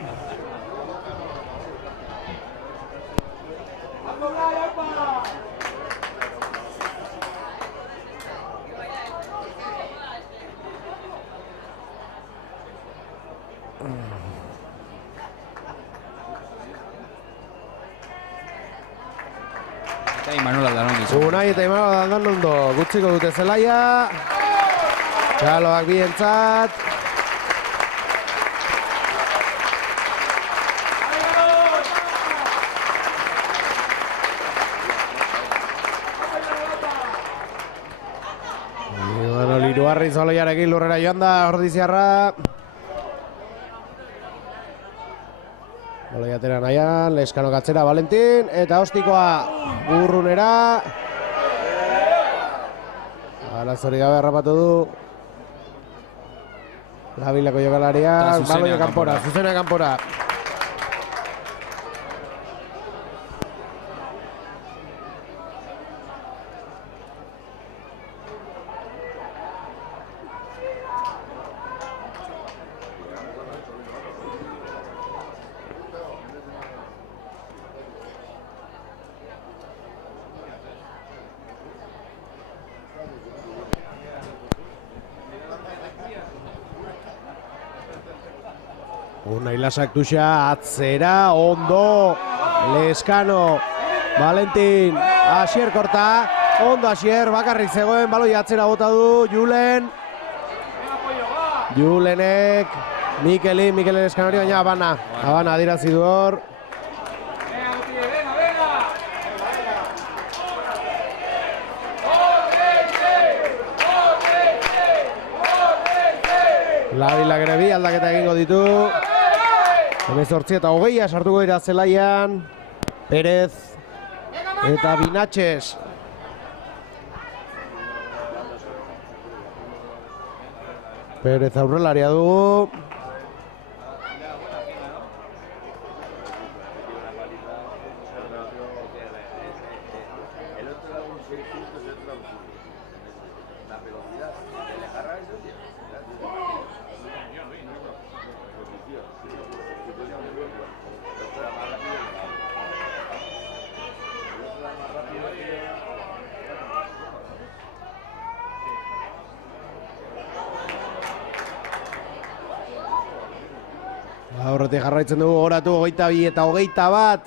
Unai eta Imanol aldan ondo, gutziko dute zelaia. Txaloak bientzat. Iruarri Zaloiarekin lurrera joan da Ordiziarra. Baloi atera nahian, Leskano katzera Valentin, eta ostikoa urrunera. Arazori gabe harrapatu du. Labilako jokalariak, baloia kanpora, zuzena kanpora. Unai Lasak tuxa, atzera, ondo, Leskano, Valentin, Asier korta, ondo Asier, bakarrik zegoen, baloi atzera bota du, Julen. Julenek, Mikel Leskanori, baina Habana adirazi du hor. Labilak ere bi aldaketa egingo ditu. 18 eta 20 sartuko dira zelaian. Perez eta Binatxes. Perez aurrelaria dugu. Aurretik jarraitzen dugu, goratu 22 eta 21.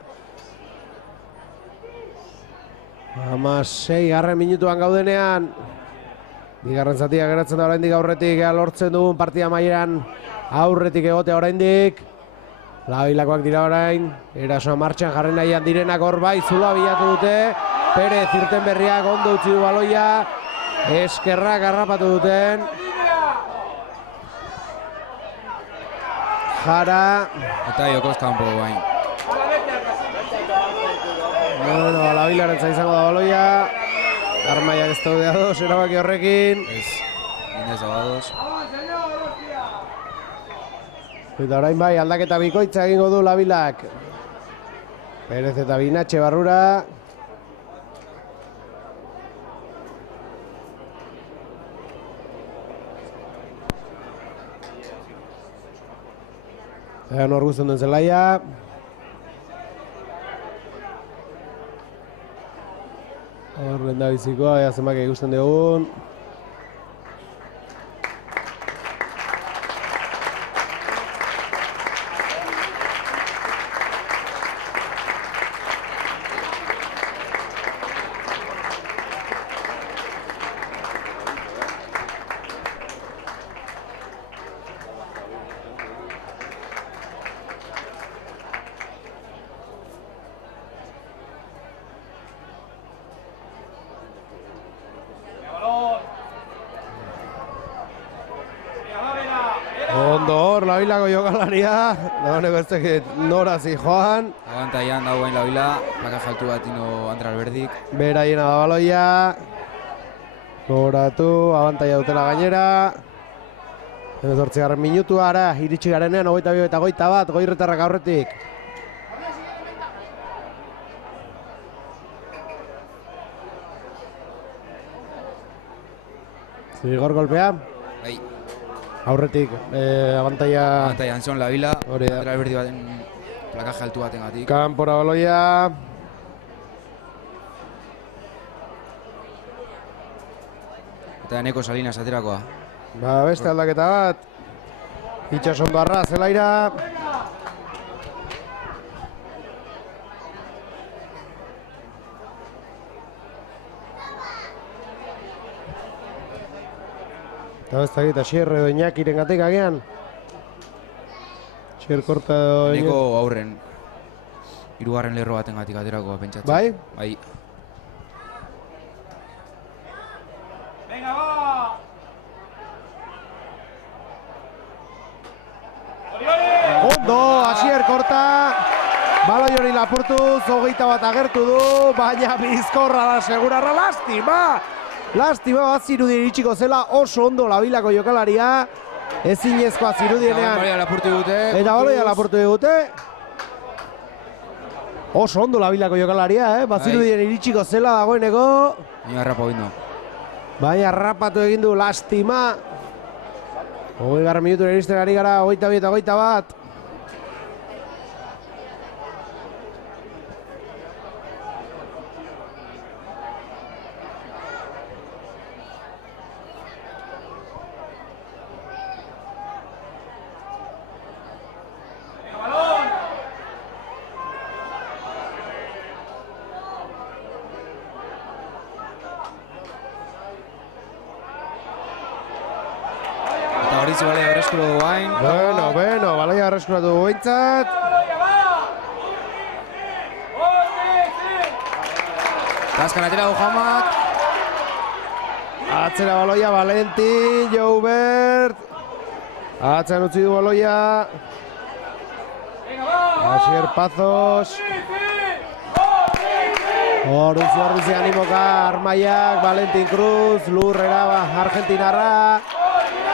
6 minutuan gaudenean. Bigarren zatia geratzen da oraindik aurretik lortzen dugun partida amaieran aurretik egotea oraindik. Labilakoak dira orain, erasoa martxan jarri nahian direnak hor bai, Zuloa bilatu dute. Perez irten berriak ondo utzi du baloia, eskerrak harrapatu duten. Jara. Eta jokoz kanpo bain. Bueno, Labilaren izango da baloia. Armaiak ez daude ados, erabaki horrekin. Ez, indez abados. Eta orain bai, aldaketa bikoitza egingo du Labilak. Perez eta Binatxe barrura. Egan hor guztien den zelaia. Hor lehen da bizikoa, ea zenbak ikusten dugun. Ondo hor, Labilako jokalaria, dagoeneko ez dakit nora zijoan. Abantaian dagoen Labila, plaka jaltu bat ino Andre Alberdik. Beraiena da baloia. Goratu, abantaia dutela gainera. 18. minutua ara, iritsi garenean 22 eta 21, Goirretarrak aurretik. Zigor golpea. Bai. Aurretik, abantaia... Abantaia Antzon Labila, Hori da. Andre Alberdi baten plaka jaltu baten gatik. Kanpora baloia. Eta Eneko Salinas aterakoa. Ba, beste aldaketa bat. Itxasondo arra, zelaira. Eta ez dakit, Asier edo Iñakiren gatik agian. Asier korta edo Eneko aurren. 3. lerro baten gatik aterakoa pentsatzen. Bai? Bai. Baloi hori lapurtuz, 21 agertu du, baina bizkorra da segurarra, lastima! Lastima bat zirudien iritsiko zela, oso ondo labilako jokalaria, ezinezkoa zirudienean. Baloia lapurtu dute. Eta baloia lapurtu dute. Oso ondo labilako jokalaria, bazirudien iritsiko zela dagoeneko. Baina harrapa bindu. Baina harrapatu egin du, lastima. 20 minutura iristen ari gara, 22 eta 21. Horitzu baloia berreskuro du hain. Bueno, baloia berreskuratu du behintzat. Taskan atera du Jamak. Atzera baloia Valentin, Joubert. Atzean utzi du baloia. Asier Pazos. Orduzi animoka Armaiak, Valentin Cruz, Lurrera, Argentinarra.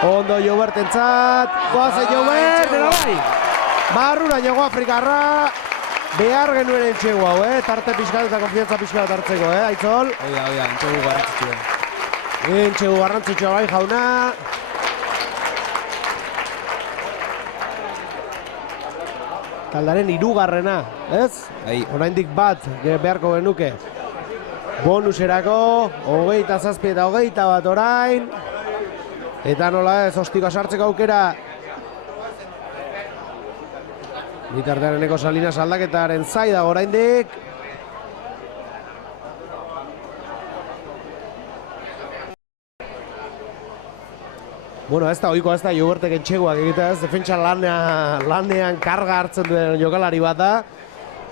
Ondo Joubertentzat, goazen Joubert, eta bai! Barrura jogo Afrikarra, behar genuen entxegu hau, tarte pixkat eta konfiantza pixkat hartzeko, Aitzol? Oida, entxegu garrantzitsua. Entxegu garrantzitsua bai jauna. Taldaren hirugarrena, ez? Oraindik bat beharko genuke. Bonuserako, 27 eta 21 orain. Eta nola ez, ostikoa sartzeko aukera. Bitarteareneko Salinas aldaketaren zai dago oraindik. Bueno, ez da ohikoa, ez da Joubertek entxeguak egitea, ez defentsa lanean karga hartzen duen jokalari bat da.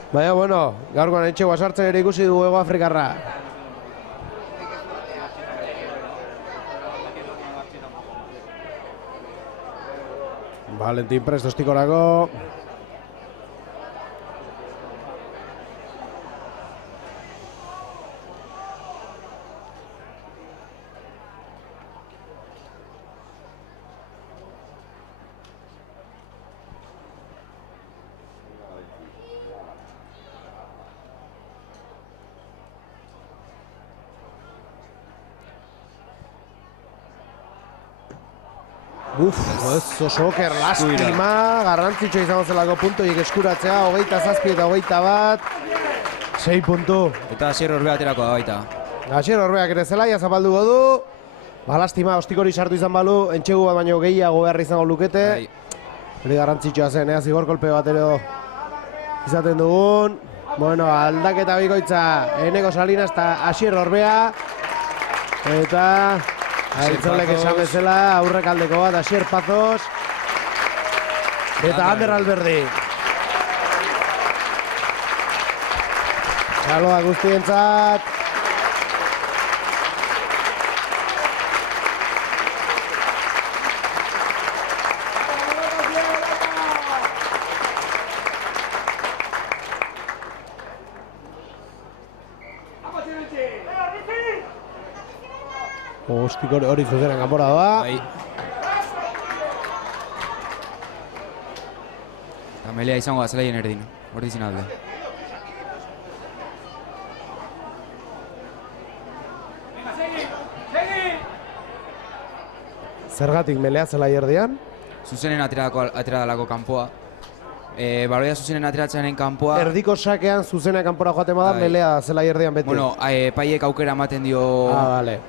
Baina, bueno, gaurkoan entxegua sartzen ere ikusi du Hego Afrikarra. Valentin prest ostikorako. Oso oker, lastima, garrantzitsua izango zelako puntoiek eskuratzea, 27 eta 21, 6 puntu. Eta Asier Orbea aterako da baita. Asier Orbeak ere zelaia zapalduko du, lastima, ostikori sartu izan balu, entxegu bat baino gehiago behar izango lukete. Hori garrantzitsua zen, zigor kolpe bat ere izaten dugun. Bueno, aldaketa bikoitza, Eneko Salinas eta Asier Orbea. Eta Aitzolek esan bezala, aurrek aldeko bat, Asier Pazos. Eta Ander Alberdi. Txaloa guztientzat. Ostik hori zuzenan kanpora doa. Eta melea izango da zelaien erdin, hori izin alde. Zergatik melea zelai erdian? Zuzenen atera dalako kanpoa. Baloia zuzenen ateratzearen kanpoa. Erdiko sakean zuzena kanpora joaten bada melea zelai erdian beti. Bueno, paiek aukera ematen dio... Vale.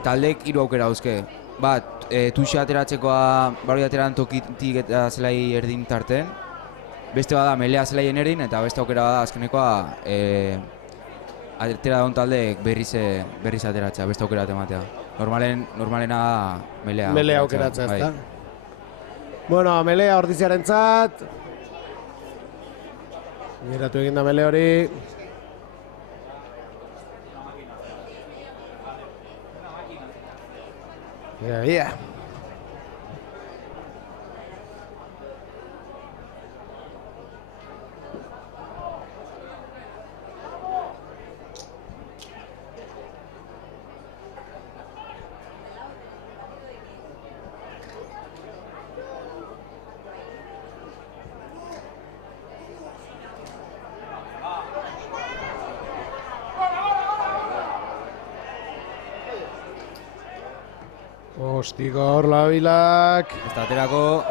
Taldek 3 aukera dauzke. Bat, tuxe ateratzekoa baloia ateran tokitik eta zelai erdin tarten. Beste bada melea zelaien erdin eta beste aukera bada azkenekoa atera daun taldeek berriz ateratzea, beste aukera bat ematea. Normalena melea. Melea aukeratzea, ezta? Bueno, melea ordiziaren zat. Miratu egin da mele hori. Ia. Ostiko hor Labilak. Ez da aterako.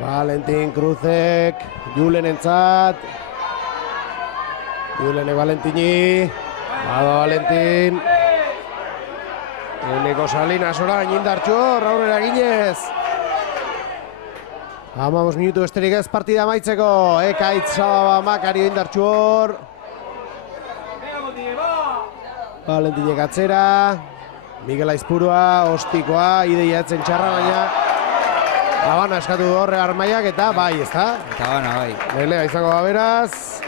Valentin Cruzek, Julenentzat. Julene Valentini. Bado Valentin. Eneko Salinas orain indartxo, aurrera ginez. 15 minutu besterik ez partida amaitzeko. Ekaitz Sababa Makario indartxu hor. Valentinek atzera. Miguel Aizpurua, Ostikoa, ideia etzen txarra, baina Habana eskatu du horre armaiak eta bai, ezta? Eta Habana, bai. Lelea izango da beraz.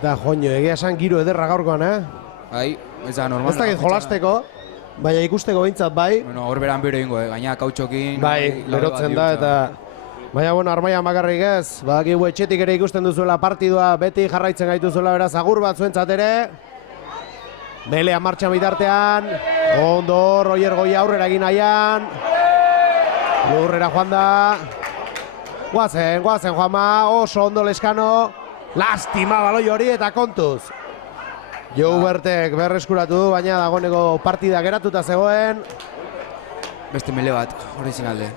Eta joño, egia esan giro ederra gaurkoan, Bai, ez da normal. Ez dakit jolasteko, baina ikusteko behintzat bai. Bueno, hor beran bero ingo, gaina kautxokin. Bai, berotzen da eta... Baina, bueno, armaia makarrik ez, badakigu etxetik ere ikusten duzuela partidua, beti jarraitzen gaituzuela beraz, agur bat zuentzat ere. Belea martxan bitartean, ondo, Roger Goia aurrera egin nahian. Lurrera joan da. Guazen Juanma, oso ondo Leskano. Lastima baloi hori eta kontuz. Joubertek berreskuratu du, baina dagoeneko partida geratuta zegoen. Beste mele bat, hori zinalde.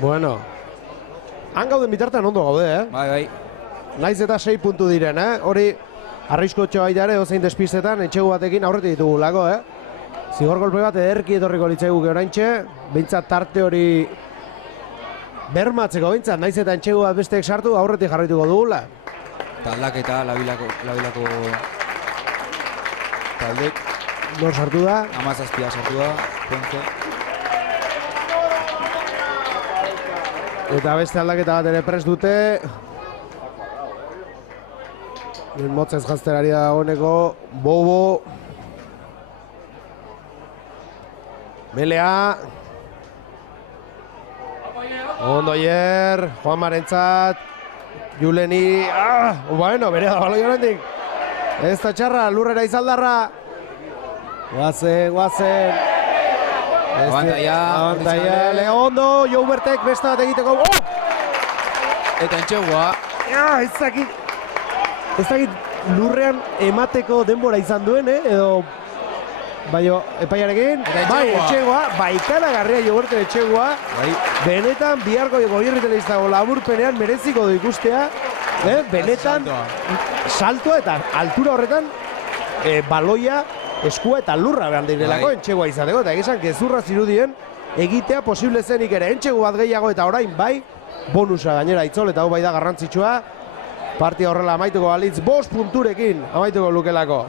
Bueno, han gauden bitartean ondo gaude, Bai. Naiz eta 6 puntu diren, Hori, arriskotxo baita ere, ozein despistetan, etxegu batekin aurretik ditugulako, Zigor golpe bat ederki etorriko litzaiguke oraintxe, behintzat tarte hori bermatzeko behintzat, naiz eta etxegu bat besteek sartu, aurretik jarraituko dugula. Eta aldaketa, labilako taldek. Nor sartu da? 17 sartu da, Ponce. Eta beste aldaketa bat ere prest dute. Motzez jazterari da dagoeneko, Bobo. Melea. Ondoier, Juan Marentzat. Juleni, bueno, bere da baloi horrendik. Ez da txarra, lurrera izaldarra. Guazen. Abantaia, Leondo, Joubertek beste bat egiteko. Eta entxegua. Ez dakit lurrean emateko denbora izan duen, edo baino epaiarekin. Bai, etxegua, baikaragarria Jouberten etxegua. Benetan, biharko Goierri Telebistako laburpenean mereziko du ikustea. Benetan, saltoa eta altura horretan, baloia, eskua eta lurra behar direlako entxegua izateko. Eta egizan, gezurra zirudien, egitea posible zenik ere. Entxegu bat gehiago eta orain bai, bonusa gainera itzol eta hau bai da garrantzitsua. Partia horrela amaituko balitz, 5 punturekin amaituko lukelako.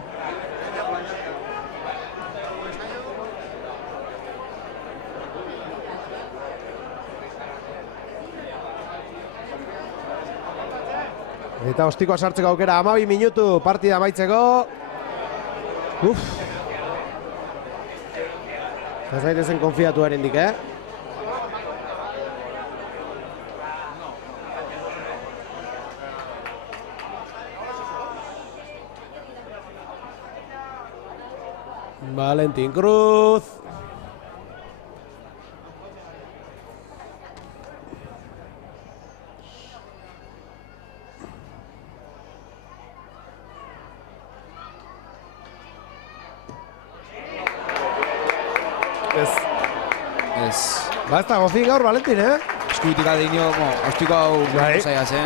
Eta Ostikoa sartzeko aukera 12 minutu partida amaitzeko. Ez daitezen konfiatu erendik, Valentin Cruz. Ez. Ba, ez da gozin gaur, Valentin, Eskubitik adinio, ostiko hau zaila zen.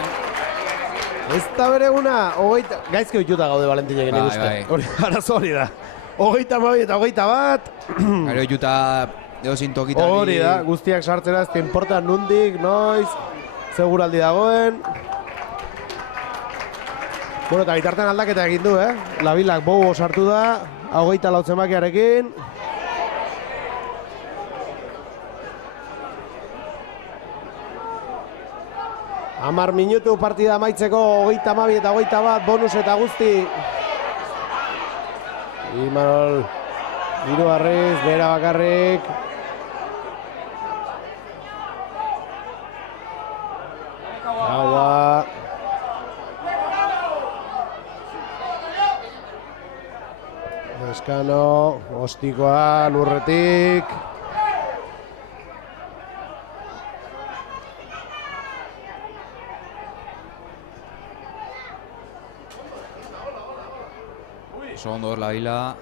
Ez da bere eguna, gaizke oituta gaude Valentinekin ikusten. Hori, arazo hori da. 32 eta 21. Gero oituta eozin tokitari. Hori da, guztiak sartzera, ez importa nundik, noiz, seguraldi dagoen. Bueno, eta bitartean aldaketa egin du, Labilak Bobo sartu da, 24 zenbakiarekin. Hamar minutu partida amaitzeko, 32 eta 21, bonus eta guzti. Imanol, hiru harriz, bera bakarrik. Kaua. Eskano, ostikoa, lurretik. Oso ondo hor Labila.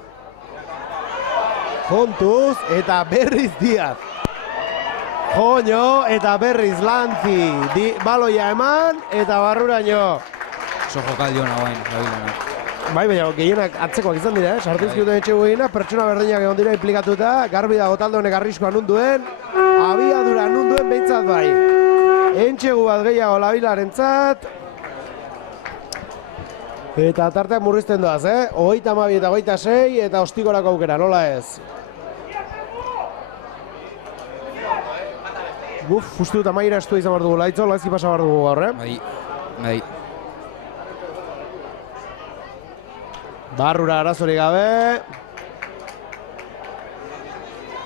Kontuz eta berriz Diaz. Joño eta berriz Lantzi. Baloia eman eta barruraino. Oso jokaldi hona guain Labilana. Bai, baina gehienak atzekoak izan dira, sartizkiuten etxe gehienak, pertsona berdinak egon dira implikatuta, garbi dago talde honek arriskoa nunduen, abiadura nunduen behintzat bai. Entxegu bat gehiago Labilarentzat. Eta tarteak murrizten doaz, 32 eta 26 eta ostikorako aukera, nola ez? Justu eta maira estua izan behar dugu, laitzo, laizki pasa behar dugu gaur, Bai. Barrura arazorik gabe.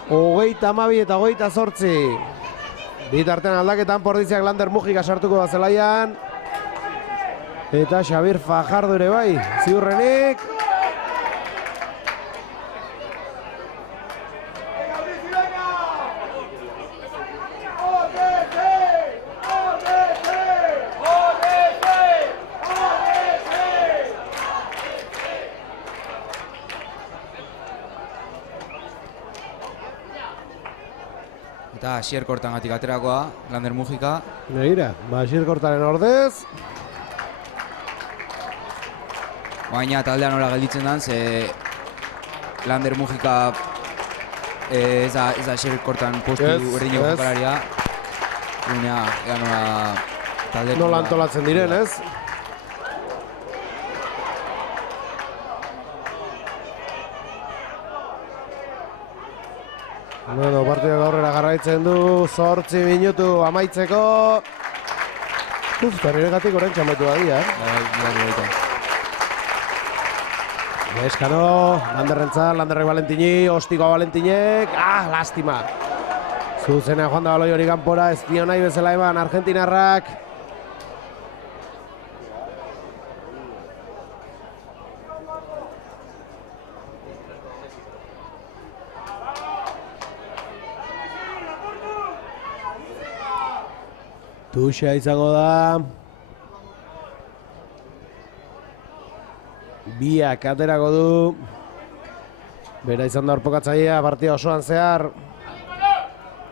32 eta 28. Bitartean aldaketan Pordiziak Lander Mujika sartuko da zelaian. Eta Xabir Fajardo ere bai, ziurrenik. Eta Asier Kortangatik aterakoa, Lander Mujika. Negira, Asier Kortaren ordez. Baina taldea nola gelditzen den, ze Lander Mujika ez da Asier Kortan postu erdineko jokalaria. Gunea, ega nola talde... Nola antolatzen diren, ez? Bueno, partidak aurrera jarraitzen du, 8 minutu amaitzeko. Terrirekatik orain txamaitu badia, Eskano, Landerrentzat, Landerrek Valentini, Ostikoa Valentinek, lastima. Zuzena joan da baloi hori kanpora, ez dio nahi bezala eman argentinarrak. Tuxa izango da. Biak aterako du. Bera izan da horpokatzailea partida osoan zehar.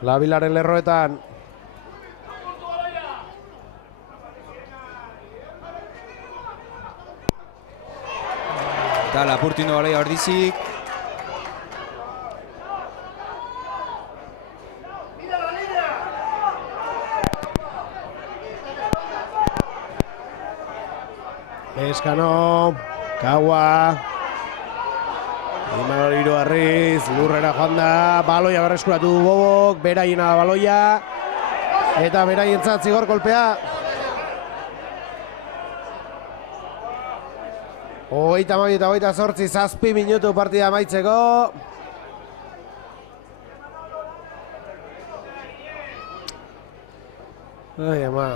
Labilaren lerroetan. Eta Lapurtu indo baloia ordizik. Eskano, Kaua. Imanol Iruarriz, lurrera joan da, baloia berreskuratu du Bobok, beraiena da baloia. Eta beraientzat zigor kolpea. 32 eta 28, 7 minutu partida amaitzeko. Ai, ama.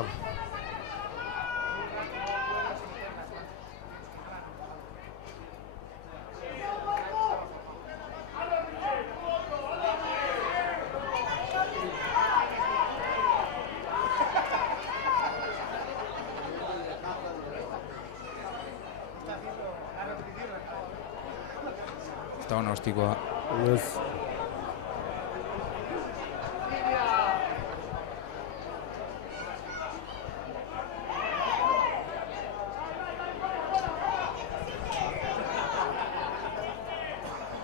Eta hona ostikoa.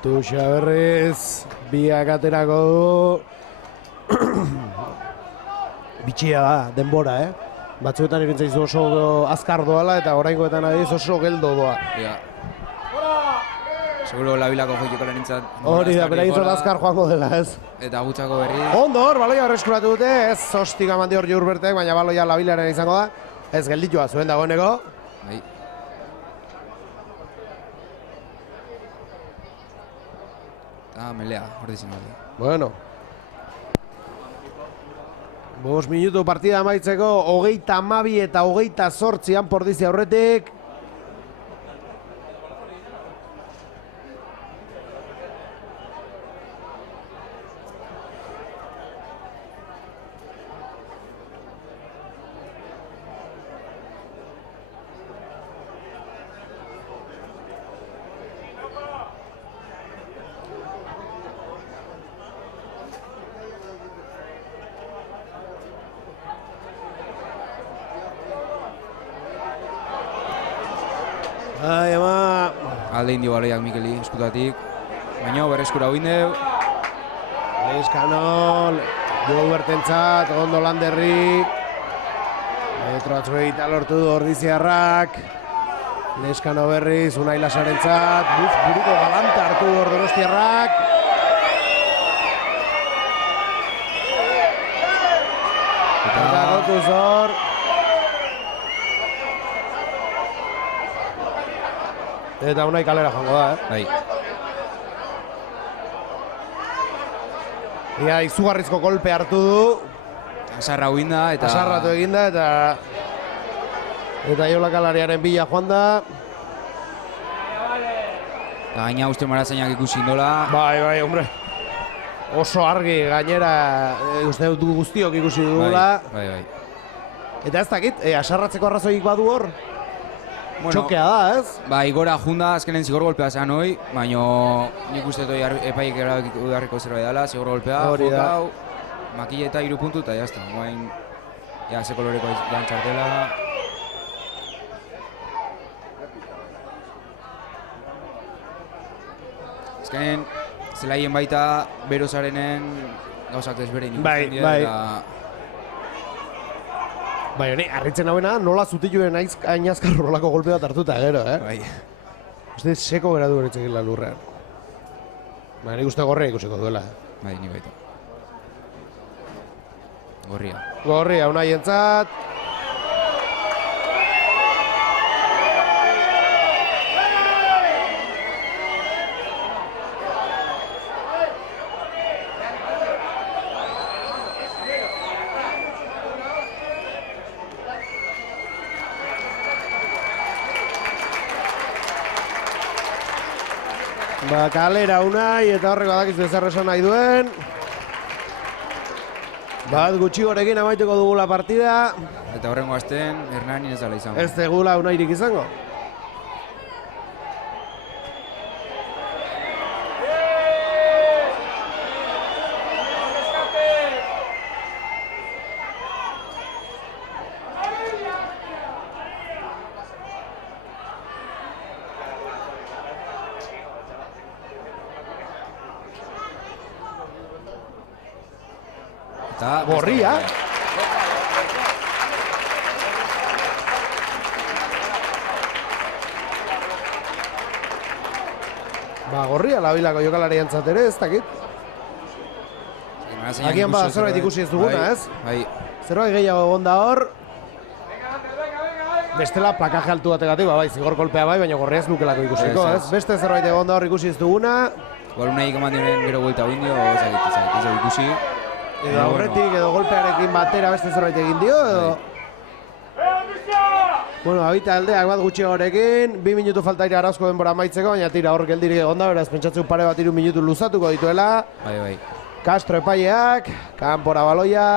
Tuxa berriz, biak aterako du. Bitxia da, denbora, Batzuetan irintzen izu oso azkar doala eta oraingoetan adiz oso geldo doa. Ja. Seguro Labilako joikikola nintzen. Hori da, bera izan azkar joango dela, ez? Eta gutxako berri. Ondo hor, baloia horreskuratu dute, ez Ostika mandi hor Jurbertek, baina baloia Labilaren izango da. Ez gelditua zuen dagoeneko. Bai. Eta melea, hor dizin bali. Bueno. 5 minutu partida amaitzeko, 32 eta 28 Pordizi aurretik. Ai, ama... Alde indio baloiak Mikeli eskutatik. Baina berreskura hoin deu. Leskano, jo bertentzat, ondo Landerri. Metro atzu egita lortu du Ordiziarrak. Leskano berriz, Unai Lasarentzat. Buruko galanta hartu du Donostiarrak. Eta gotu zor. Eta Unai kalera joango da, Bai. Ia, izugarrizko kolpe hartu du. Asarra hoin da eta... Asarratu eginda eta... Eta Iola Kalariaren bila joan da. Eta gaina uste marazainak ikusi indola. Bai, hombre. Oso argi gainera uste du guztiok ikusi dugula. Bai. Eta ez dakit, asarratzeko arrazoik badu hor? Bueno, txokea da, ez? Bai, gora junda azkenen zigor golpea zean hoi, baina nik uste doi epaiek erabeharriko zerbait dela, zigor golpea, jokau, makile eta 3 puntu eta jazta. Guain, ze koloreko dan txartela. Azkenen, zelaien baita berozarenen gauzak desberdin ikusten dira. Bai, hori, harritzen hauena, nola zutiluen ainazkar horrelako golpe bat hartuta gero, Bai. Uste seko geratu beritzekin la lurrean. Bai, nik uste gorria ikusiko duela. Bai, nik baita. Gorria. Gorria, Unai entzat. Kalera Unai eta horrek badakizu ezer esan nahi duen. Bat gutxi gorekin amaituko dugula partida. Eta horrengo asten, Hernanin ez dala izango. Ez degula Unairik izango. Gorria. Gorria labilako jokalariantzat ere, ez dakit. Agian bada zerbait ikusi ez duguna, ez? Bai. Zerbait gehiago egon da hor. Bestela plakaje altu bategatik, bai, zigor kolpea bai, baina gorria ez nukelako ikusiko, ez? Beste zerbait egon da hor ikusi ez duguna. Igual Unai komandioen gero buelta indio, ez da ikusi. Edo aurretik, edo golpearekin batera beste zerbait egin dio, edo... Bueno, abita aldeak bat gutxi horekin, 2 minutu falta ira arazko denbora amaitzeko, baina tira hor geldirik egon da, beraz pentsatzen pare bat 3 minutu luzatuko dituela. Bai. Castro epaileak, kanpora baloia.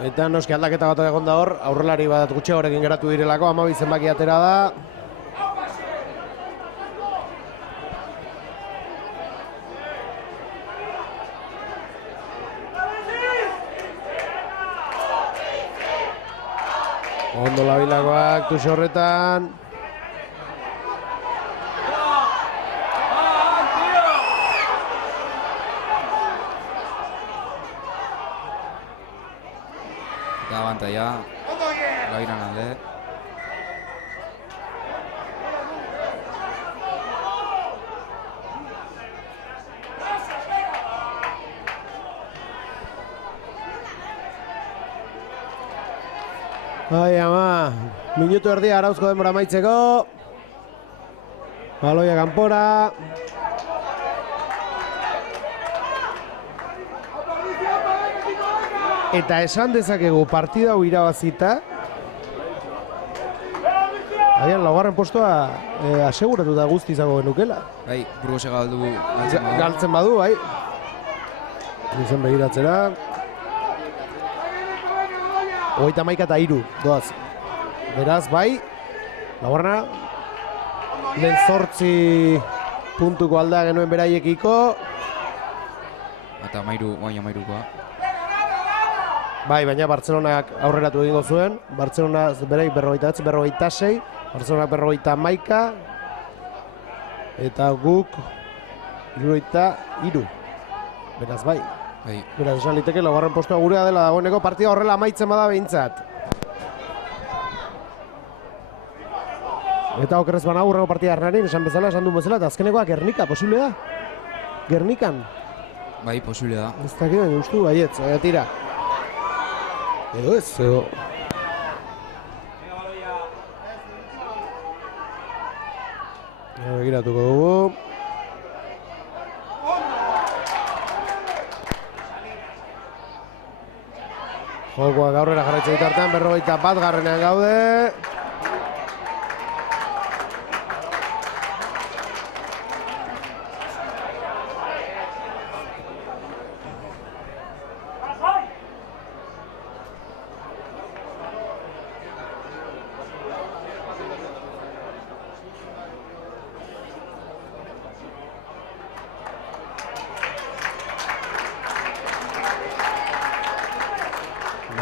Eta noski aldaketa bat egon da hor, aurrelari bat gutxe horrekin geratu direlako, 12 zenbaki atera da. Ondo labilakoak tuxe horretan. Abantaia, Gairan alde. Ai, ama, minutu erdi arauzko denbora maitzeko. Baloia kanpora. Eta esan dezakegu partida hau irabazita. Agian laugarren postua aseguratuta guzti izango genukela. Bai, Burgosek Galtzen badu, bai. Izen begiratzera. 31-3 doaz. Beraz, bai, laugarrena. Lehen 8 puntuko aldea genuen beraiekiko. Eta amairukoa. Bai, baina Bartzelonak aurreratu egingo zuen. Bartzelona beraik 49-46, Bartzelonak 51. Eta guk 73. Beraz, bai. Beraz, esan liteke laugarren postua gurea dela dagoeneko partida horrela amaitzen bada behintzat. Eta okerrez bana hurrengo partida Arnarin, esan duen bezala, eta azkenekoa Gernika, posible da? Gernikan? Bai, posible da. Ez dakit, baina ustu, baietz, tira. Edo ez, edo... Begiratuko dugu. Jokoak aurrera jarraitzen ditartean, 51 gaude.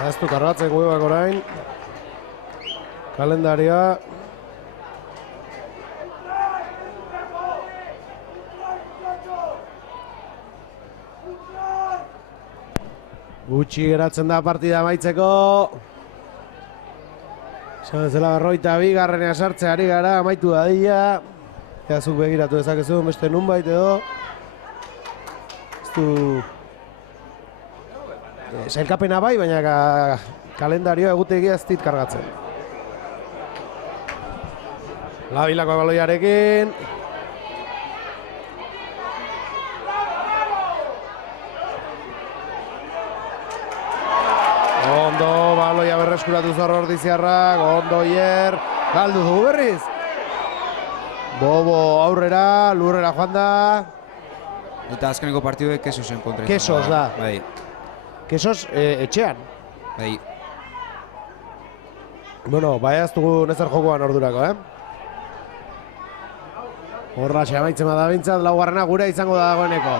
Ez du kargatzen guebak orain. Kalendaria. Gutxi geratzen da partida amaitzeko. Esan bezala 42. sartzeari gara, amaitu dadila. Zuk begiratu dezakezu beste nunbait edo. Ez du... Sailkapena bai, baina kalendarioa egutegia ez dit kargatzen. Labilako baloiarekin. Ondo, baloia berreskuratu Zorro Ordiziarrak, ondo hier. Galdu dugu berriz. Bobo aurrera, lurrera joan da. Eta azkeneko partiduek Kesosen kontra. Kesos da. Bai. Kesos etxean. Bai. Bueno, bai ez dugu nezer jokoan ordurako, Horra amaitzen bada bintzat, laugarrena gure izango da dagoeneko.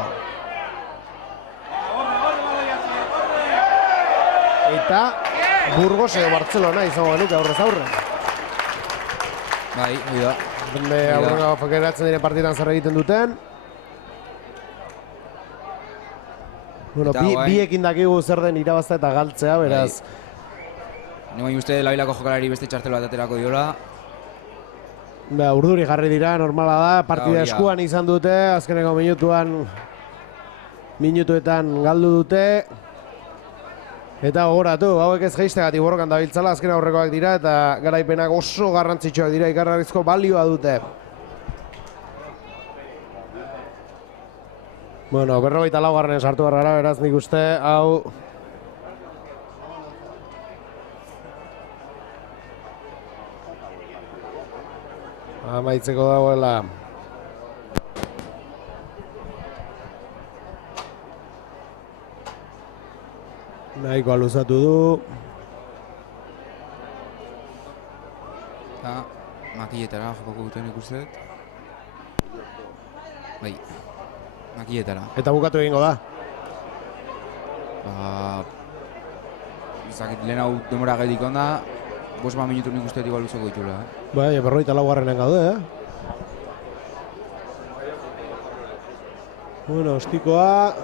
Eta Burgos edo Bartzelona izango genuke aurrez aurre. Bai, hori da. Aurrena fakeratzen diren partidan zer egiten duten. Bueno, biekin dakigu zer den irabazta eta galtzea, beraz. Bai uste Labilako jokalari beste txartel bat aterako diola. Urduri jarri dira, normala da, partida eskuan izan dute, azkeneko minutuetan galdu dute. Eta gogoratu, hauek ez geiztegatik borrokan dabiltzala, azken aurrekoak dira eta garaipenak oso garrantzitsuak dira, ikargarrizko balioa dute. Bueno, 44. sartu barrara, beraz nik uste, hau... Amaitzeko dagoela. Nahikoa luzatu du. Eta makilletara jokoko duten ikustet. Bai, makilletara. Eta bukatu egingo da. Izakit lehen hau demora gaitik onda, 5 minutu nik usteet igual luzeko ditula. Bai, 44. gaude, Bueno, ostikoa.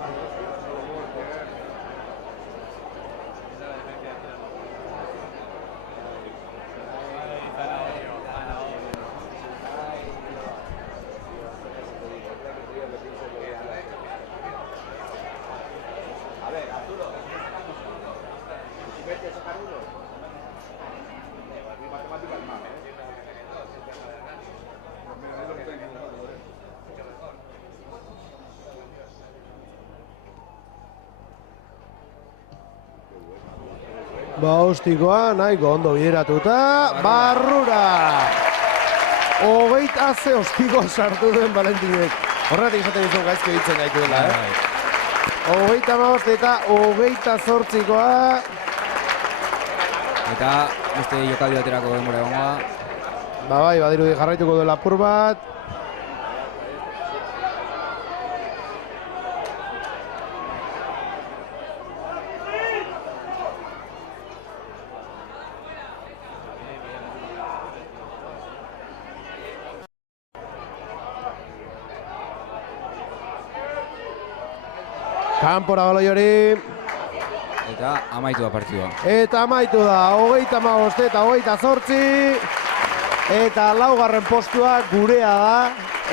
Baustikoa, nahiko ondo bideratuta, barrura! 20 ostiko sartu duen Valentinek. Horregatik izaten izan gaizki ditzen gaitu dela, 35 eta 28koa. Eta beste jokaldi baterako denbora egongoa. Bai, badirudi jarraituko duela apur bat. Kanpora baloi hori. Eta amaitu da partidua. Eta amaitu da, 35 eta 28. Eta laugarren postua gurea da.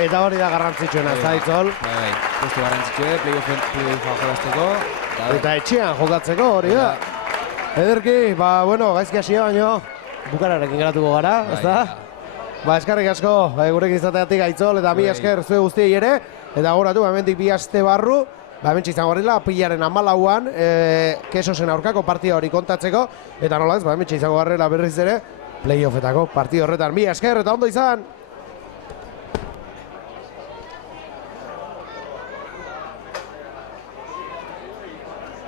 Eta hori da garrantzitsuena, Zaitzol. Bai, postu garrantzitsue, playoffa jolasteko. Eta etxean jokatzeko hori da. Ederki, bueno, gaizki hasia baino, bukararekin geratuko gara, ezta? Eskarrik asko, gurekin izateatik Aitzol, eta mi esker zue guztiei ere. Eta goratu, hemendik 2 aste barru. Hementsi izango horrela, pilaren 14an, Kesosen aurkako partida hori kontatzeko. Eta nola ez, hementsi izango horrela berriz ere, playoffetako partida horretan. Mi esker eta ondo izan!